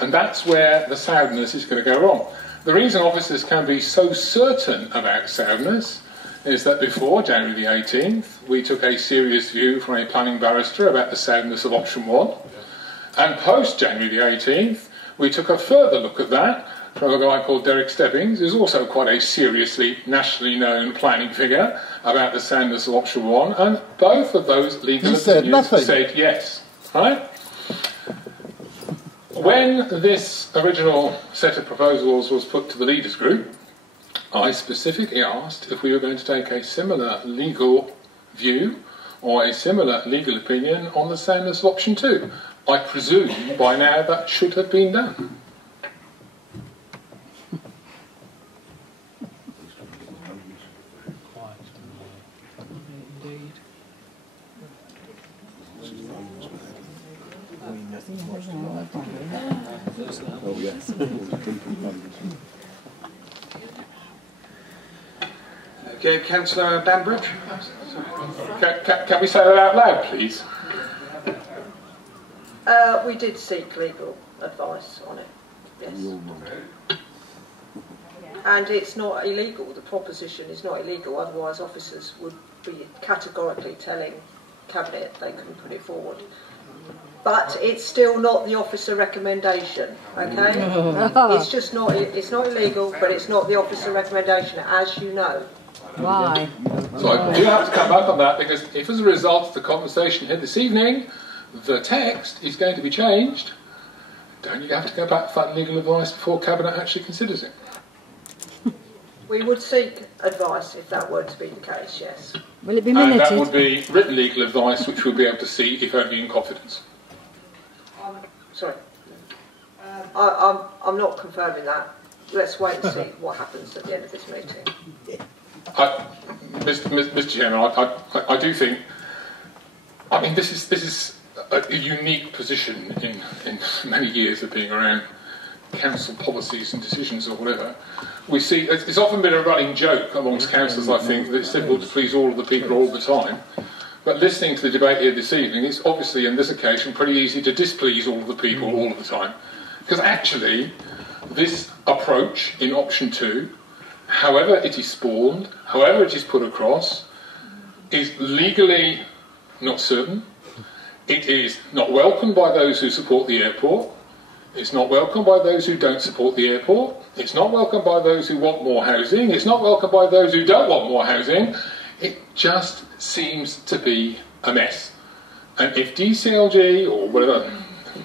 And that's where the soundness is going to go wrong. The reason officers can be so certain about soundness is that before January the 18th, we took a serious view from a planning barrister about the soundness of option 1. And post January the 18th, we took a further look at that from a guy called Derek Stebbings, who's also quite a seriously nationally known planning figure about the soundness of option 1, and both of those legal opinions said yes. Right? When this original set of proposals was put to the leaders group, I specifically asked if we were going to take a similar legal view or a similar legal opinion on the soundness of option 2. I presume by now that should have been done. Okay, Councillor Banbridge. Can we say that out loud, please? We did seek legal advice on it, yes. And it's not illegal, the proposition is not illegal, otherwise officers would be categorically telling Cabinet they couldn't put it forward. But it's still not the officer recommendation, okay? It's just not, it's not illegal, but it's not the officer recommendation, as you know. Why? So I do have to come back on that, because if as a result of the conversation here this evening, the text is going to be changed, don't you have to go back for that legal advice before Cabinet actually considers it? We would seek advice if that were to be the case, yes. Will it be And minuted? that would be written legal advice, which we'll be able to see, if only in confidence. Sorry. I'm not confirming that. Let's wait and see what happens at the end of this meeting. Mr. Chairman, I do think, I mean, this is a unique position in many years of being around council policies and decisions or whatever. We see, it's often been a running joke amongst councillors, I think, that it's difficult to please all of the people all the time. But listening to the debate here this evening, it's obviously, on this occasion, pretty easy to displease all of the people all of the time. Because actually, this approach in option 2, however it is spawned, however it is put across, is legally not certain. It is not welcomed by those who support the airport. It's not welcomed by those who don't support the airport. It's not welcomed by those who want more housing. It's not welcomed by those who don't want more housing. It just seems to be a mess. And if DCLG, or whatever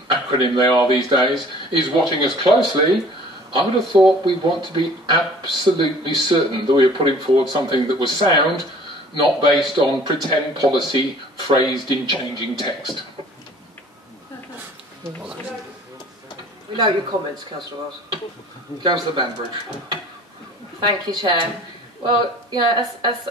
acronym they are these days, is watching us closely, I would have thought we'd want to be absolutely certain that we were putting forward something that was sound, not based on pretend policy phrased in changing text. We know your comments, Councillor Wells. Councillor Banbridge. Thank you, Chair. Well, you know, as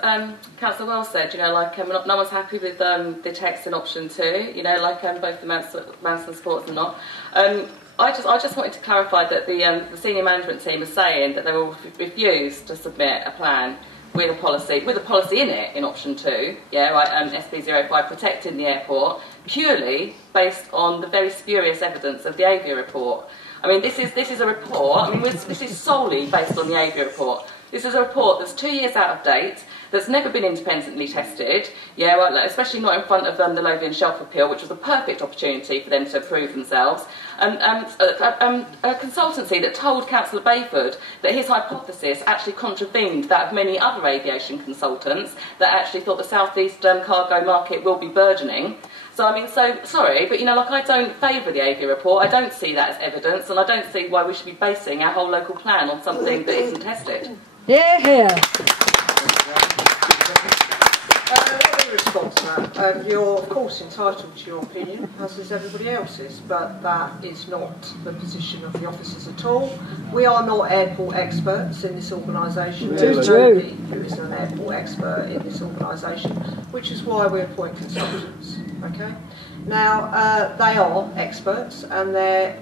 Councillor Wells said, you know, like no one's happy with the text in option 2. You know, like both the Manston supports and not. I just wanted to clarify that the senior management team is saying that they will refuse to submit a plan with a policy in it in option 2. Yeah, right. SP05 protecting the airport purely based on the very spurious evidence of the Avia report. I mean, this is a report. I mean, this is solely based on the Avia report. This is a report that's 2 years out of date, that's never been independently tested, yeah, well, especially not in front of the Lothian Shelf Appeal, which was a perfect opportunity for them to prove themselves. A consultancy that told Councillor Bayford that his hypothesis actually contravened that of many other aviation consultants that actually thought the South East cargo market will be burgeoning. So, I mean, sorry, but, you know, like, I don't favour the Avia report. I don't see that as evidence, and I don't see why we should be basing our whole local plan on something that isn't tested. Yeah, here. In response to that, you're of course entitled to your opinion, as is everybody else's, but that is not the position of the officers at all. We are not airport experts in this organisation. There is nobody who is an airport expert in this organisation, which is why we appoint consultants. Okay. Now they are experts, and their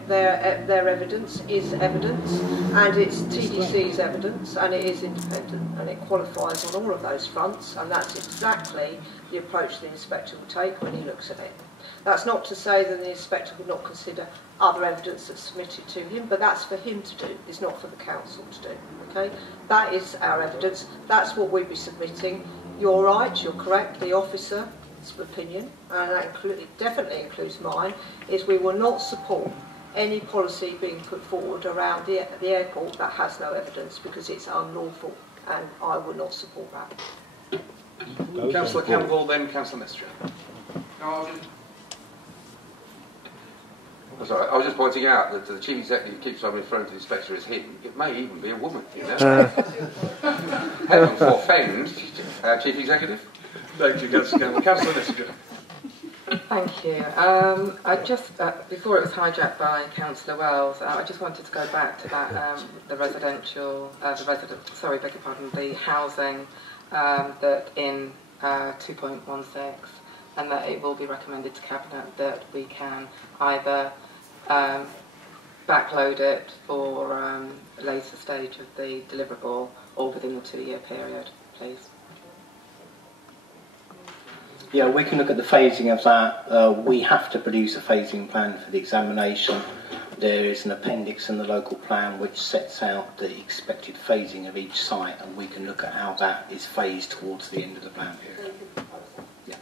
evidence is evidence, and it's TDC's evidence, and it is independent, and it qualifies on all of those fronts, and that's exactly the approach the inspector will take when he looks at it. That's not to say that the inspector would not consider other evidence that's submitted to him, but that's for him to do. It's not for the council to do. Okay, that is our evidence. That's what we'd be submitting. You're right. You're correct. The officer. Opinion, and that definitely includes mine, is we will not support any policy being put forward around the airport that has no evidence, because it's unlawful, and I will not support that. Councillor Campbell, then Councillor Messenger. Sorry, I was just pointing out that the Chief Executive keeps on referring to the inspector as him. It may even be a woman, you know. Heaven forfend, Chief Executive. Thank you, Councillor Campbell. Councillor Messenger. Thank you. I just, before it was hijacked by Councillor Wells, I just wanted to go back to that, the housing that in 2.16, and that it will be recommended to Cabinet that we can either backload it for a later stage of the deliverable or within the 2-year period, please. Yeah, we can look at the phasing of that. We have to produce a phasing plan for the examination. There is an appendix in the local plan which sets out the expected phasing of each site, and we can look at how that is phased towards the end of the plan period. Yeah.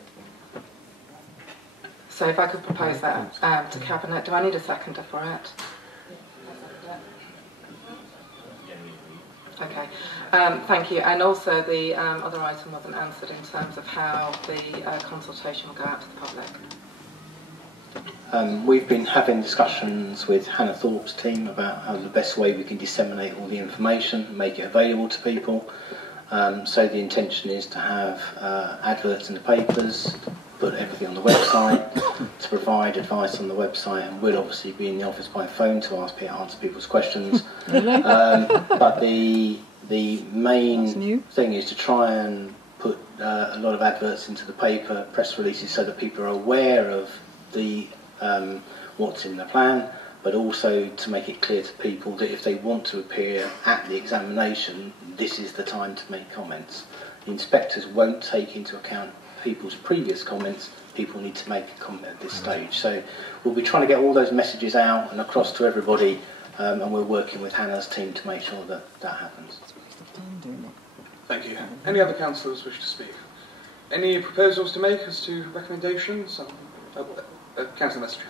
So if I could propose that to Cabinet, do I need a seconder for it? Okay, thank you. And also the other item wasn't answered in terms of how the consultation will go out to the public. We've been having discussions with Hannah Thorpe's team about how the best way we can disseminate all the information, make it available to people. So the intention is to have adverts in the papers, put everything on the website, to provide advice on the website, and we'll obviously be in the office by phone to answer people's questions. But the main thing is to try and put a lot of adverts into the paper, press releases, so that people are aware of the what's in the plan, but also to make it clear to people that if they want to appear at the examination, this is the time to make comments. The inspectors won't take into account people's previous comments. People need to make a comment at this stage. So we'll be trying to get all those messages out and across to everybody, and we're working with Hannah's team to make sure that that happens. Thank you. Any other councillors wish to speak? Any proposals to make as to recommendations? Councillor Messenger.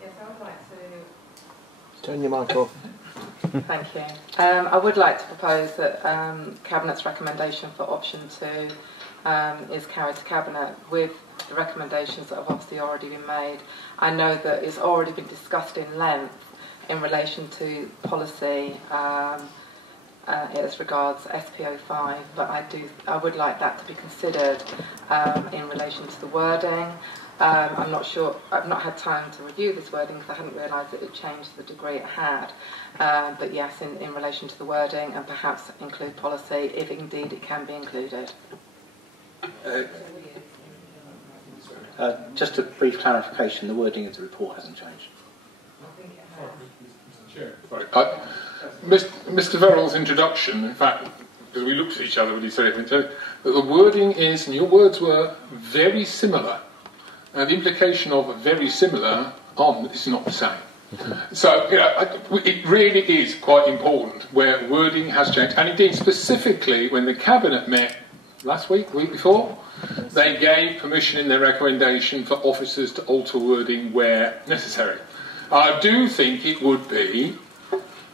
Yes, I would like to... Turn your mic off. Thank you. I would like to propose that Cabinet's recommendation for option 2 is carried to Cabinet with the recommendations that have obviously already been made. I know that it's already been discussed in length in relation to policy as regards SPO5, but I would like that to be considered in relation to the wording. I'm not sure, I've not had time to review this wording because I hadn't realised that it changed to the degree it had. But yes, in relation to the wording, and perhaps include policy if indeed it can be included. Just a brief clarification, the wording of the report hasn't changed. Mr. Verrall's introduction, in fact, because we looked at each other when he said it, that the wording is, and your words were, very similar. The implication of very similar on is not the same. So, you know, it really is quite important where wording has changed. And indeed, specifically, when the Cabinet met last week, week before, they gave permission in their recommendation for officers to alter wording where necessary. I do think it would be,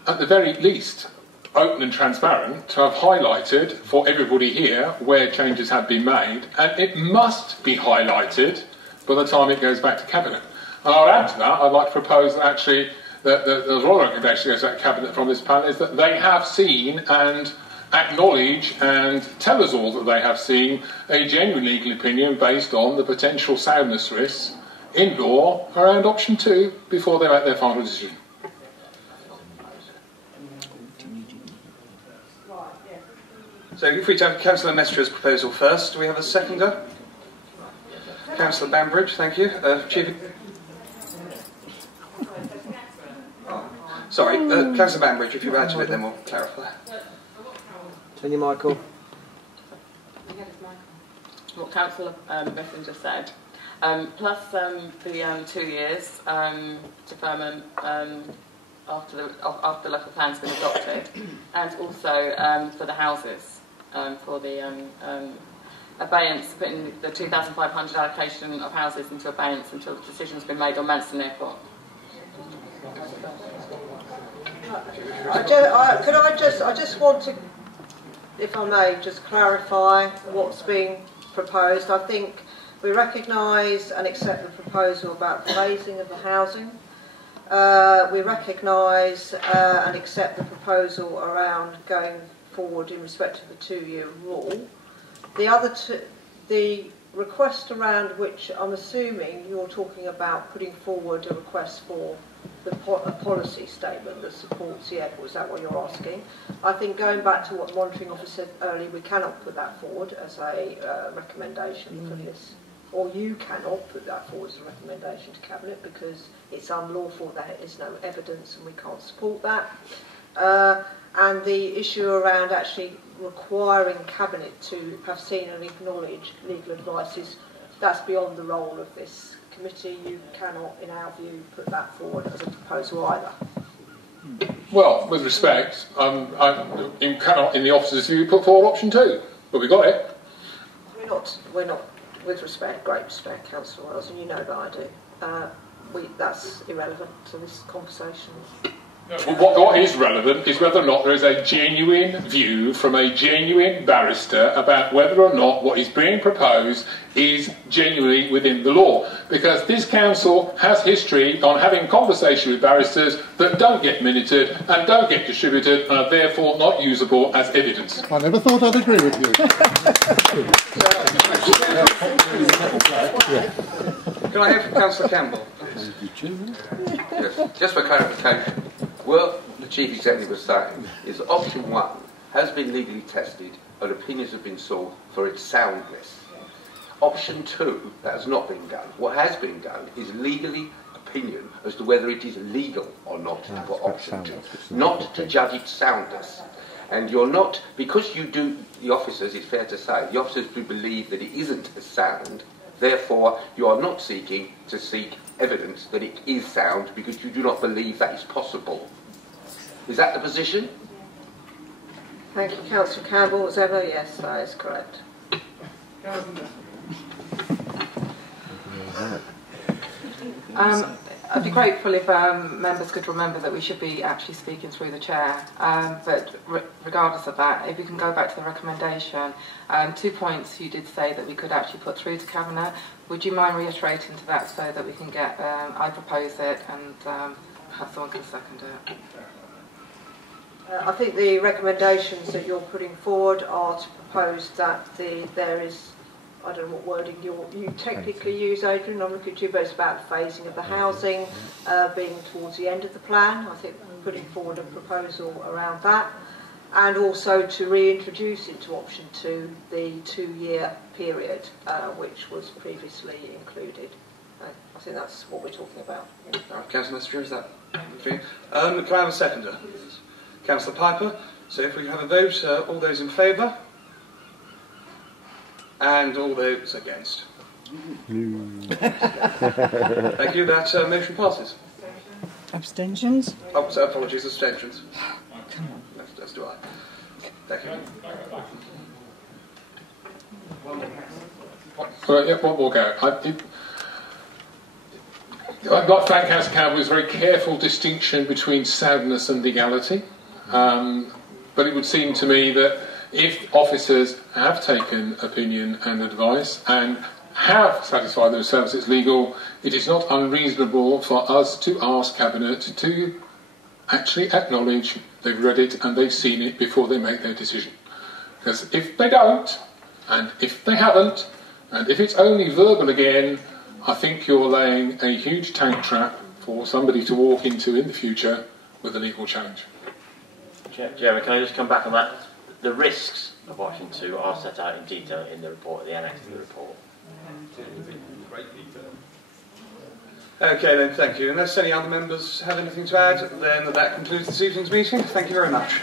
at the very least, open and transparent to have highlighted for everybody here where changes have been made, and it must be highlighted by the time it goes back to Cabinet. And I'll add to that, I'd like to propose that actually, that the Royal recommendation goes back to Cabinet from this panel, is that they have seen and acknowledge and tell us all that they have seen a genuine legal opinion based on the potential soundness risks in law around option 2 before they make their final decision. So if we take Councillor Messenger's proposal first, do we have a seconder? Councillor Bambridge, thank you. Chief. Sorry, Councillor Bambridge, if you're out of it, then we'll clarify. Turn your mic off. What Councillor Messenger said, plus the 2 years deferment after the local plan's been adopted, and also for the houses, for the abeyance, putting the 2,500 allocation of houses into abeyance until the decision's been made on Manston Airport. I just want to, if I may, just clarify what's being proposed. I think we recognise and accept the proposal about the phasing of the housing. We recognise and accept the proposal around going forward in respect to the 2-year rule. The request around which I'm assuming you're talking about putting forward a request for a policy statement that supports the airport, is that what you're asking? I think going back to what the monitoring officer said earlier, we cannot put that forward as a recommendation for this, or you cannot put that forward as a recommendation to Cabinet because it's unlawful, there is no evidence and we can't support that. And the issue around actually requiring Cabinet to have seen and acknowledged legal advice that's beyond the role of this committee. You cannot, in our view, put that forward as a proposal either. Well, with respect, you cannot, in the officer's view, put forward option 2, but we got it. We're not, with respect, great respect, Councillor Wells, and you know that I do. That's irrelevant to this conversation. What is relevant is whether or not there is a genuine view from a genuine barrister about whether or not what is being proposed is genuinely within the law. Because this council has history on having conversation with barristers that don't get minuted and don't get distributed and are therefore not usable as evidence. I never thought I'd agree with you. Can I hear from Councillor Campbell? Yes. Just for clarification, what the Chief Executive was saying is that option 1 has been legally tested and opinions have been sought for its soundness. Option 2, that has not been done. What has been done is legally opinion as to whether it is legal or not for option 2, not to judge its soundness. And you're not, because you do, the officers, it's fair to say, the officers do believe that it isn't as sound, therefore you are not seeking to seek evidence that it is sound because you do not believe that is possible. Is that the position? Thank you, Councillor Campbell. As ever, yes, that is correct. I'd be grateful if members could remember that we should be actually speaking through the chair. But regardless of that, if we can go back to the recommendation, 2 points you did say that we could actually put through to Cabinet. Would you mind reiterating to that so that we can get, I propose it and perhaps someone can second it? I think the recommendations that you're putting forward are to propose that there is, I don't know what wording you technically use, Adrian, I'm looking at you, but it's about the phasing of the housing being towards the end of the plan. I think putting forward a proposal around that, and also to reintroduce into option 2 the 2-year period which was previously included. I think that's what we're talking about. Councillor Messenger, is that for you? Can I have a seconder? Councillor Piper. So if we have a vote, all those in favour? And all those against? Thank you, that motion passes. Abstentions? Oh, so apologies, abstentions. Come on. Let's do I. Thank you. One more go. I'd like to thank Councillor Campbell. There's a very careful distinction between soundness and legality. But it would seem to me that if officers have taken opinion and advice and have satisfied themselves it's legal, it is not unreasonable for us to ask Cabinet to actually acknowledge they've read it and they've seen it before they make their decision. Because if they don't, and if they haven't, and if it's only verbal again, I think you're laying a huge tank trap for somebody to walk into in the future with a legal challenge. Jeremy, can I just come back on that? The risks of option 2 are set out in detail in the report, the annex to the report. Okay then, thank you. Unless any other members have anything to add, then that concludes this evening's meeting. Thank you very much.